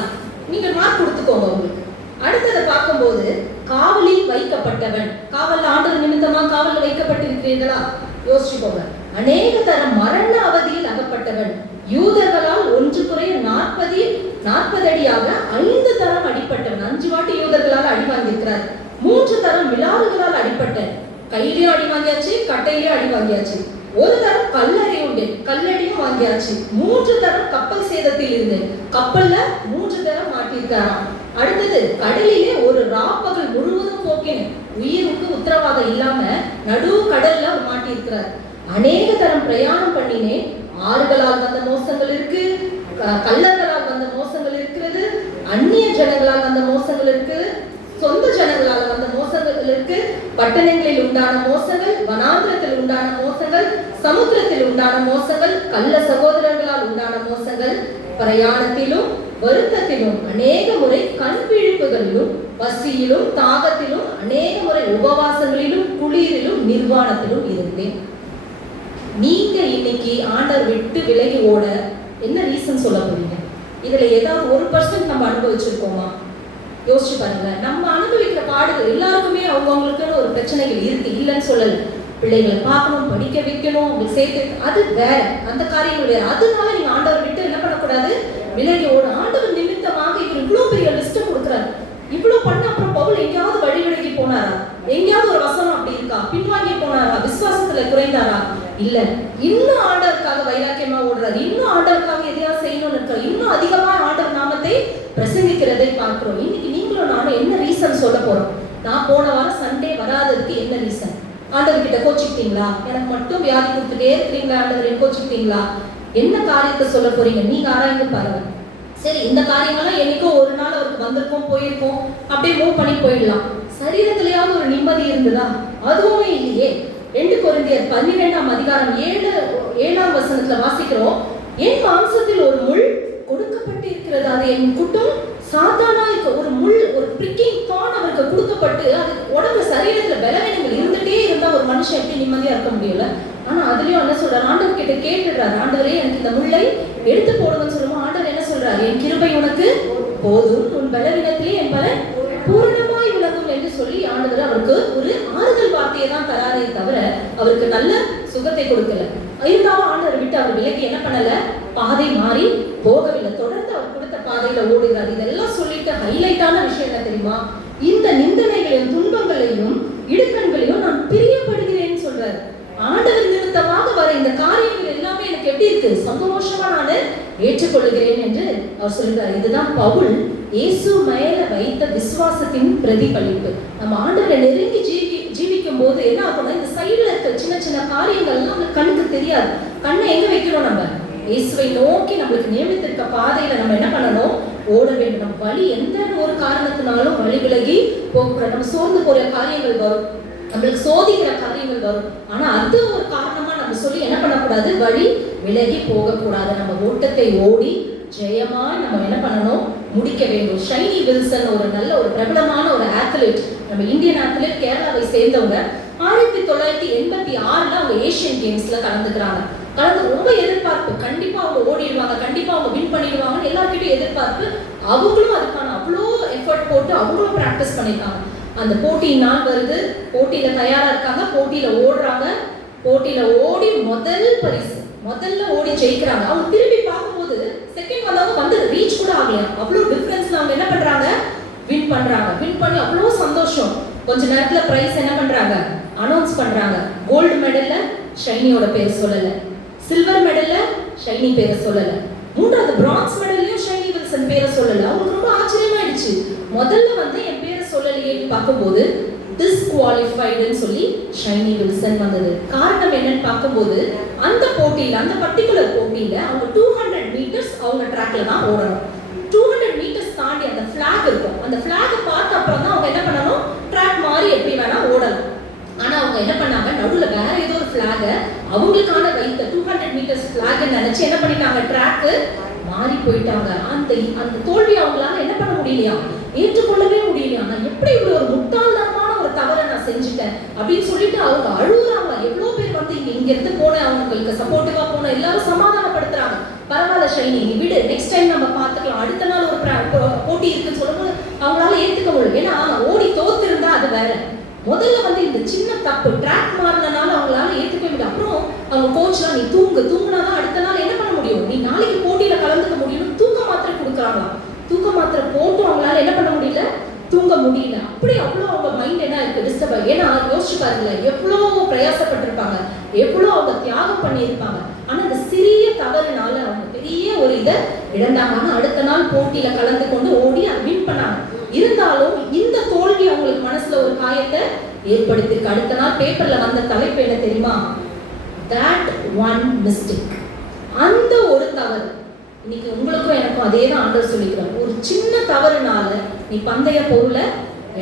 நீங்க மார்க் கொடுத்துக்கோங்க உங்களுக்கு. அடுத்ததை பார்க்கும்போது காவலில் வைக்கப்பட்டவன். காவல் ஆண்டவர் நிமித்தமா காவலில் வைக்கப்பட்டிருக்கிறீர்களா? யோசிச்சுக்கோங்க. அநேக தரம் மரண அவதியில் அகப்பட்டவன். யூதர்களால் 1 குறைய 40 அடியாக 5 தரம் அடிப்பட்டவன். 5 வாட்டி யூதர்களால் அடி வாங்கியிருக்கிறார். 3 தரம் மிலாறுகளால் அடிப்பட்டேன். கையிலேயும் அடி வாங்கியாச்சு, கட்டையிலேயும் அடி வாங்கியாச்சு. 1 தரம் கல்லறை உண்டு, கல்லடியும் வாங்கியாச்சு. 3 தரம் கப்பல் சேதத்தில் இருந்தேன். கப்பல்ல 3 தரம் மாட்டியிருக்காராம். அடுத்தது கடலிலே ஒரு ராப்பகல் முழுவதும் போக்கினேன். உயிருக்கு உத்தரவாதம் இல்லாம நடு கடல்ல மாட்டியிருக்கிறார். அநேக தரம் பிரயாணம் பண்ணினேன். ஆறுகளால் வந்த மோசங்கள் இருக்கு, கள்ளர்களால் வந்த மோசங்கள் இருக்கிறது, அந்நிய ஜனங்களால் வந்த மோசங்கள் இருக்கு, சொந்த ஜனங்களால் வந்த மோசங்கள் இருக்கு, பட்டணங்களில் உண்டான மோசங்கள், வனாந்திரத்தில் உண்டான மோசங்கள், சமுத்திரத்தில் உண்டான மோசங்கள், கள்ள சகோதரர்களால் உண்டான மோசங்கள், பிரயாணத்திலும் வருத்தத்திலும் அநேக முறை கண் விழிப்புகளிலும் பசியிலும் தாகத்திலும் அநேக முறை உபவாசங்களிலும் குளிரிலும் நிர்வாணத்திலும் இருந்தேன். நீங்க இன்னைக்கு ஆண்டவர் விட்டு விலகி ஓட என்ன ரீசன் சொல்ல போறீங்க? இதுல ஏதாவது 1% நம்ம அனுபவிச்சிருக்கோமா? யோசிச்சு பாருங்க. நம்ம அனுபவிக்கிற பாடுகள் எல்லாருக்குமே அவங்கவுங்களுக்குன்னு ஒரு பிரச்சனைகள் இருக்கு, இல்லைன்னு சொல்லல. பிள்ளைகளை பார்க்கணும், படிக்க வைக்கணும், அவங்களுக்கு சேர்த்து, அது வேற, அந்த காரியங்கள் வேற. அதனால நீங்க ஆண்டவர் விட்டு என்ன பண்ணக்கூடாது? விலகி ஓட. ஆண்டவர் நிமித்தமாக இவர் இவ்வளவு பெரிய லிஸ்ட் கொடுக்குறாரு. இவ்வளவு பண்ண அப்புறம் பவுல் எங்கேயாவது வழி விலகி போனாரா? எங்கேயாவது ஒரு வசனம் அப்படி இருக்கா? பின்வாங்கி போனாரா? விசுவாசத்துல குறைந்தாரா? இல்ல. இன்னும் ஆண்டவருக்காக வைராக்கியமா ஓடுறாரு. இன்னும் ஆண்டவருக்காக எதையாவது செய்யணும்னு இருக்காரு. இன்னும் அதிகமா ஆண்டவர் நாமத்தை பிரசங்கிக்கிறதை பார்க்கிறோம். இன்னைக்கு நீங்களும் நானும் என்ன ரீசன் சொல்ல போறோம்? நான் போன வாரம் சண்டே வராததுக்கு என்ன ரீசன்? ஆண்டவர் கிட்ட கோச்சிக்கிட்டீங்களா? எனக்கு மட்டும் வியாதி கொடுத்துட்டே இருக்கிறீங்களா? ஆண்டவர் கோச்சிக்கிட்டீங்களா? என்ன காரியத்தை சொல்ல போறீங்க? நீங்க ஆராய்ந்து பாருங்க. சரி, இந்த காரியங்கள்லாம் என்னைக்கோ ஒரு நாள் அவருக்கு வந்திருக்கோம், போயிருக்கோம், அப்படியே மூவ் பண்ணி போயிடலாம். சரீரத்திலேயாவது ஒரு நிம்மதி இருந்ததா? அதுவுமே இல்லையே. 2 கொரிந்தியர் 12ஆம் அதிகாரம் 7ஆம் வசனத்துல வாசிக்கிறோம், என் மாம்சத்தில் ஒரு முள் கொடுக்கப்பட்டு இருக்கிறது, அது என் குட்டும் சாத்தானா இருக்க ஒரு முள், ஒரு பிரிக்கிங் தான் அவருக்கு கொடுக்கப்பட்டு, அது உடம்பு சரீரத்துல பலவீனங்கள் இருந்துட்டே இருந்தா ஒரு மனுஷன் எப்படி நிம்மதியா இருக்க முடியல? ஆனா அதுலயும் என்ன சொல்றாரு? ஆண்டவர் கிட்ட கேட்டுடுறாரு, ஆண்டவரே எனக்கு இந்த முள்ளை எடுத்து போடுங்கன்னு சொல்லுவோம். ஆண்டவர் என்ன சொல்றாரு? என் கிருபை உனக்கு போதும், உன் பலவீனத்திலே என் பலன் பூரணமாய் விளங்கும் என்று சொல்லி ஆண்டவர் அவருக்கு ஒரு ஆறுதல் வார்த்தையை தான் தராரே தவிர அவருக்கு நல்ல சுகத்தை கொடுக்கல. இருந்தாலும் ஆண்டவர் விட்டு அவர் விலகி என்ன பண்ணல? பாதை மாறி போகவில்லை. தொடர்ந்து அவர் கொடுத்த பாதையில ஓடுகிறார். இதெல்லாம் சொல்லிட்டு ஹைலைட்டான விஷயம் என்ன தெரியுமா? இந்த நிந்தனைகளையும் துன்பங்களையும் இடுக்கண்களையும் நான் பிரியப்படுகிறேன்னு சொல்றாரு. ஆண்டவர் நிமித்தமாக வர இந்த காரியங்கள் எல்லாமே எனக்கு எப்படி இருக்கு? சந்தோஷமா நான் ஏற்றுக்கொள்கிறேன் என்று அவர் சொல்கிறார். இதுதான் பவுல் இயேசு மேல வைத்த விசுவாசத்தின் பிரதிபலிப்பு. நம்ம ஆண்டவரை நெருங்கி ஜீவிக்கும் போது என்ன ஆகும்னா, இந்த சைடுல இருக்க சின்ன சின்ன காரியங்கள்லாம் நம்ம கண்ணுக்கு தெரியாது. கண்ணை எங்க வைக்கணும்? நம்ம இயேசுவை நோக்கி நம்மளுக்கு நியமித்திருக்க பாதையில நம்ம என்ன பண்ணணும்? ஓட வேண்டும். நம்ம வழி எந்த ஒரு காரணத்தினாலும் வழி விலகி போகக்கூடாது. நம்ம சோர்ந்து போற காரியங்கள் வரும், நம்மளுக்கு சோதிக்கிற காரியங்கள் வரும். ஆனா அது ஒரு காரணமா நம்ம சொல்லி என்ன பண்ணக்கூடாது? வழி விலகி போகக்கூடாது. நம்ம ஓட்டத்தை ஓடி ஜெயமா நம்ம என்ன பண்ணணும்? முடிக்க வேண்டும். ஷைனி வில்சன் ஒரு நல்ல ஒரு பிரபலமான ஒரு ஆத்லெட், நம்ம இந்தியன் ஆத்லெட், கேரளாவை சேர்ந்தவங்க. 1986 அவங்க ஏசியன் கேம்ஸ்ல கலந்துக்கிறாங்க. ரொம்ப எதிர்பார்ப்பு, கண்டிப்பா அவங்க ஓடிடுவாங்க, கண்டிப்பா அவங்க வின் பண்ணிடுவாங்க, எல்லார்கிட்டையும் எதிர்பார்ப்பு. அவங்களும் அதுக்கான அவ்வளோ எஃபர்ட் போட்டு அவங்களும் பிராக்டிஸ் பண்ணிருக்காங்க. அந்த போட்டி நாள் வருது, போட்டியில தயாரா இருக்காங்க, போட்டியில ஓடுறாங்க, போட்டியில ஓடி முதல் பரிசு, முதல்ல ஓடி ஜெயிக்கிறாங்க. அவங்க திரும்பி பார்க்கும்போது செகண்ட் வந்தவங்க வந்து ரீச் கூட ஆகலையா. அவ்வளோ டிஃபரன்ஸ்ல அவங்க என்ன பண்றாங்க? வின் பண்றாங்க. வின் பண்ணி அவ்வளோ சந்தோஷம். கொஞ்ச நேரத்துல பிரைஸ் என்ன பண்றாங்க? அனௌன்ஸ் பண்றாங்க. கோல்டு மெடல்ல ஷைனியோட பேர் சொல்லல, சில்வர் மெடல்ல ஷைனி பேரை சொல்லல, 3வது பிரான்ஸ் மெடல்லையும் ஷைனி வில்சன் பேரை சொல்லல. அவங்களுக்கு ரொம்ப ஆச்சரியமாயிடுச்சு. முதல்ல வந்து என் பேரை சொல்லலையேன்னு பார்க்கும்போது டிஸ்குவாலிஃபைடுன்னு சொல்லி ஷைனி வில்சன் வந்தது. காரணம் என்னன்னு பார்க்கும்போது அந்த போட்டியில, அந்த பர்டிகுலர் போட்டியில அவங்க 200 மீட்டர்ஸ் அவங்க ட்ராக்ல தான் ஓடணும். 200 மீட்டர்ஸ் தாண்டி அந்த அந்த ஃபிளாகை பார்த்த அப்புறம் தான் அவங்க என்ன பண்ணணும், ட்ராக் மாதிரி எப்படி வேணா ஓடலாம். ஆனா அவங்க என்ன பண்ணாங்க, நடுவுல வேற ஏதோ ஒரு ஃபிளாக அவங்களுக்கான வைத்த 200 மீட்டர்ஸ் ஃபிளாக் நினைச்சு என்ன பண்ணிட்டாங்க, ட்ராக்கு மாறி போயிட்டாங்க. அந்த தோல்வி அவங்களால என்ன பண்ண முடியலையா, ஏற்றுக்கொள்ளவே முடியலையா. நான் எப்படி இப்படி ஒரு முட்டாள்தனமான ஒரு தவறை நான் செஞ்சுட்டேன் அப்படின்னு சொல்லிட்டு அவங்க அழுகுறாங்க. எவ்வளவு பேர் வந்து இங்க இருந்து போன அவங்களுக்கு சப்போர்ட்டிவா போன எல்லாரும் சமாதானப்படுத்துறாங்க. பரவாயில்ல ஷைனி, நீ விடு, நெக்ஸ்ட் டைம் நம்ம பார்த்துக்கலாம், அடுத்த நாள் ஒரு போட்டி இருக்குன்னு சொல்லும்போது அவங்களால ஏத்துக்க முடியும். ஏன்னா ஓடி தோத்து இருந்தா அது வேற. முதல்ல வந்து இந்த சின்ன தப்பு ட்ராக் மாறினால அவங்களால ஏத்துக்க முடியும். அப்புறம் அவங்க கோச்லாம் நீ தூங்குனாதான் அடுத்த நாள் என்ன பண்ண முடியும், நீ நாளைக்கு போட்டியில கலந்துக்க முடியும், தூக்க மாத்திரை கொடுக்குறாங்களாம். தூக்க மாத்திரை போட்டு அவங்களால என்ன பண்ண முடியல, தூங்க முடியல. அப்படி அவ்வளோ அவங்க மைண்ட் என்ன இருக்கு, டிஸ்டர்ப் ஆகி. ஏன்னா யோசிச்சு பாருங்களேன், எவ்வளோ பிரயாசப்பட்டிருப்பாங்க, எவ்வளோ அவங்க தியாகம் பண்ணியிருப்பாங்க. ஆனா அந்த சிறிய தவறுனால அவங்க பெரிய ஒரு இதை இழந்தாங்க. ஆனா அடுத்த நாள் போட்டியில கலந்து கொண்டு ஓடி அதை வின் பண்ணாங்க. இருந்தாலும் இந்த தோல்வி அவங்களுக்கு மனசுல ஒரு காயத்தை ஏற்படுத்தியிருக்கு. அடுத்த நாள் பேப்பர்ல வந்த தலைப்பு என்ன தெரியுமா, that one mistake. அந்த ஒரு தவறு. இன்னைக்கு உங்களுக்கும் எனக்கும் அதே தான் ஆண்டவர் சொல்லிக்கிறார். ஒரு சின்ன தவறுனால நீ பந்தய பொருளை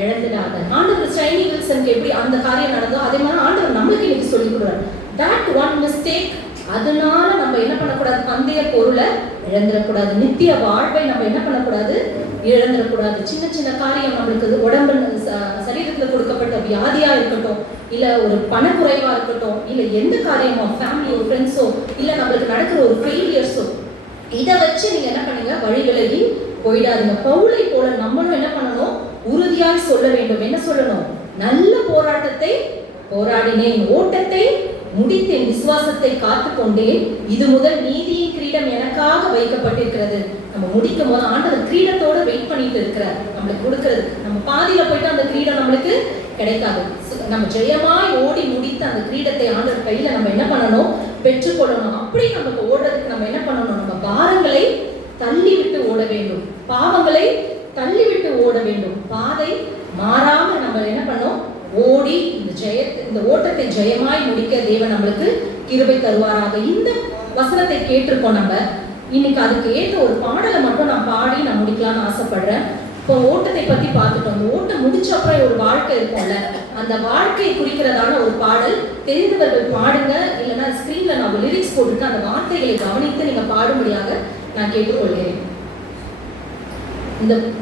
இழந்துடாத. ஆண்டவர் ஷைனி வில்சனுக்கு எப்படி அந்த காரியம் நடந்தோ அதே மாதிரி ஆண்டவர் நம்மளுக்கு இன்னைக்கு சொல்லி கொடுக்குறாரு. that one mistake, அதனால நம்ம என்ன பண்ணக்கூடாது, பந்தய பொருளை இழந்துடக்கூடாது, நித்திய வாழ்வை நம்ம என்ன பண்ணக்கூடாது, இழந்துடக்கூடாது. சின்ன சின்ன காரியம் நம்மளுக்கு உடம்பு சரீரத்தில் கொடுக்கப்பட்ட வியாதியா இருக்கட்டும், இல்ல ஒரு பணக்குறைவா இருக்கட்டும், இல்ல எந்த காரியமோ ஃபேமிலியோ ஃப்ரெண்ட்ஸோ இல்ல நம்மளுக்கு நடக்கிற ஒரு ஃபெயிலியர்ஸோ, இதை வச்சு நீங்க என்ன பண்ணுங்க, வழி விலகி போயிடாதீங்க. பவுலை போல நம்மளும் என்ன பண்ணணும், உறுதியாக சொல்ல வேண்டும். என்ன சொல்லணும், நல்ல போராட்டத்தை போராடினேன், ஓட்டத்தை முடித்தேன், விசுவாசத்தை காத்துக்கொண்டேன், இது முதல் நீதியின் கிரீடம் எனக்காக வைக்கப்பட்டிருக்கிறது. நம்ம முடிக்கும் போது ஆண்டவர் கிரீடத்தோட வெயிட் பண்ணிட்டு இருக்கிறார் நம்மளுக்கு கொடுக்கறது. நம்ம பாதியில போயிட்டு அந்த கிரீடம் நம்மளுக்கு கிடைக்காது. நம்ம ஜெயமாய் ஓடி முடித்த அந்த கிரீடத்தை ஆண்டவர் கையில நம்ம என்ன பண்ணணும், பெற்றுக்கொள்ளணும். அப்படி நமக்கு ஓடுறதுக்கு நம்ம என்ன பண்ணணும், நம்ம பாரங்களை தள்ளி விட்டு ஓட வேண்டும், பாவங்களை தள்ளி விட்டு ஓட வேண்டும். பாதை மாறாம நம்ம என்ன பண்ணோம், ஓடி இந்த ஓட்டத்தை ஜெயமாய் முடிக்க தேவன் நம்மளுக்கு கிருபை தருவாராக. இந்த வசனத்தை கேட்டிருக்கோம் நம்ம. இன்னைக்கு அதுக்கு ஏற்ற ஒரு பாடலை மட்டும் நான் பாடி நான் முடிக்கலாம்னு ஆசைப்படுறேன். இப்போ ஓட்டத்தை பத்தி பார்த்துட்டோம். அந்த ஓட்டம் முடிச்ச அப்புறம் ஒரு வாழ்க்கை இருக்கும்ல, அந்த வாழ்க்கையை குறிக்கிறதான ஒரு பாடல் தெரிந்தவர்கள் பாடுங்க, இல்லைன்னா ஸ்கிரீன்ல நான் லிரிக்ஸ் போட்டுட்டு அந்த வார்த்தைகளை கவனித்து நீங்க பாடும்படியாக நான் கேட்டுக்கொள்கிறேன்.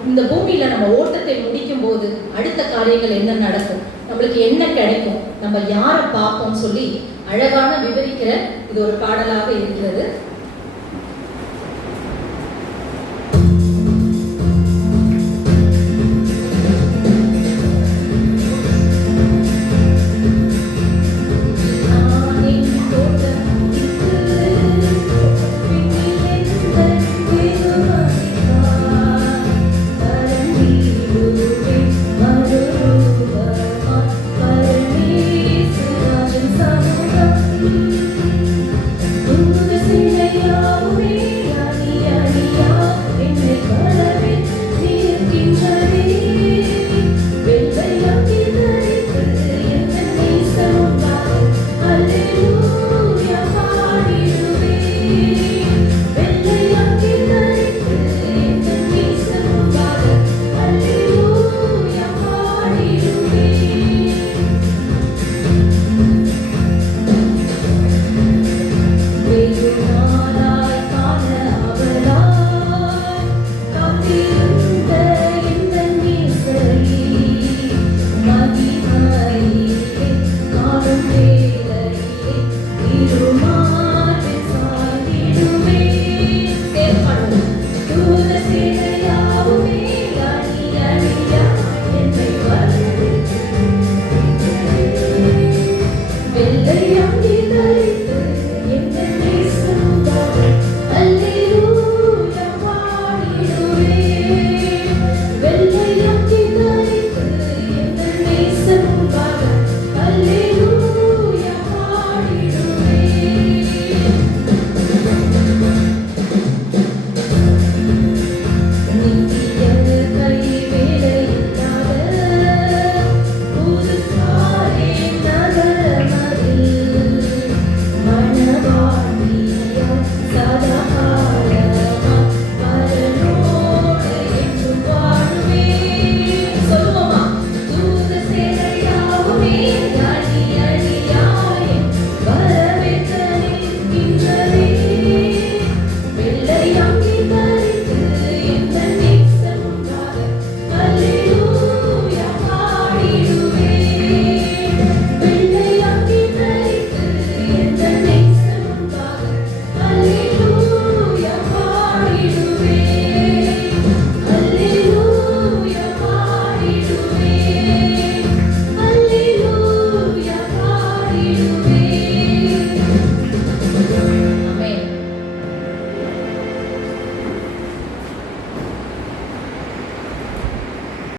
இந்த பூமியில நம்ம ஓட்டத்தை முடிக்கும் போது அடுத்த காரியங்கள் என்ன நடக்கும், நம்மளுக்கு என்ன கிடைக்கும், நம்ம யாரை பார்ப்போம் சொல்லி அழகான விவரிக்கிற இது ஒரு பாடலாக இருக்கிறது.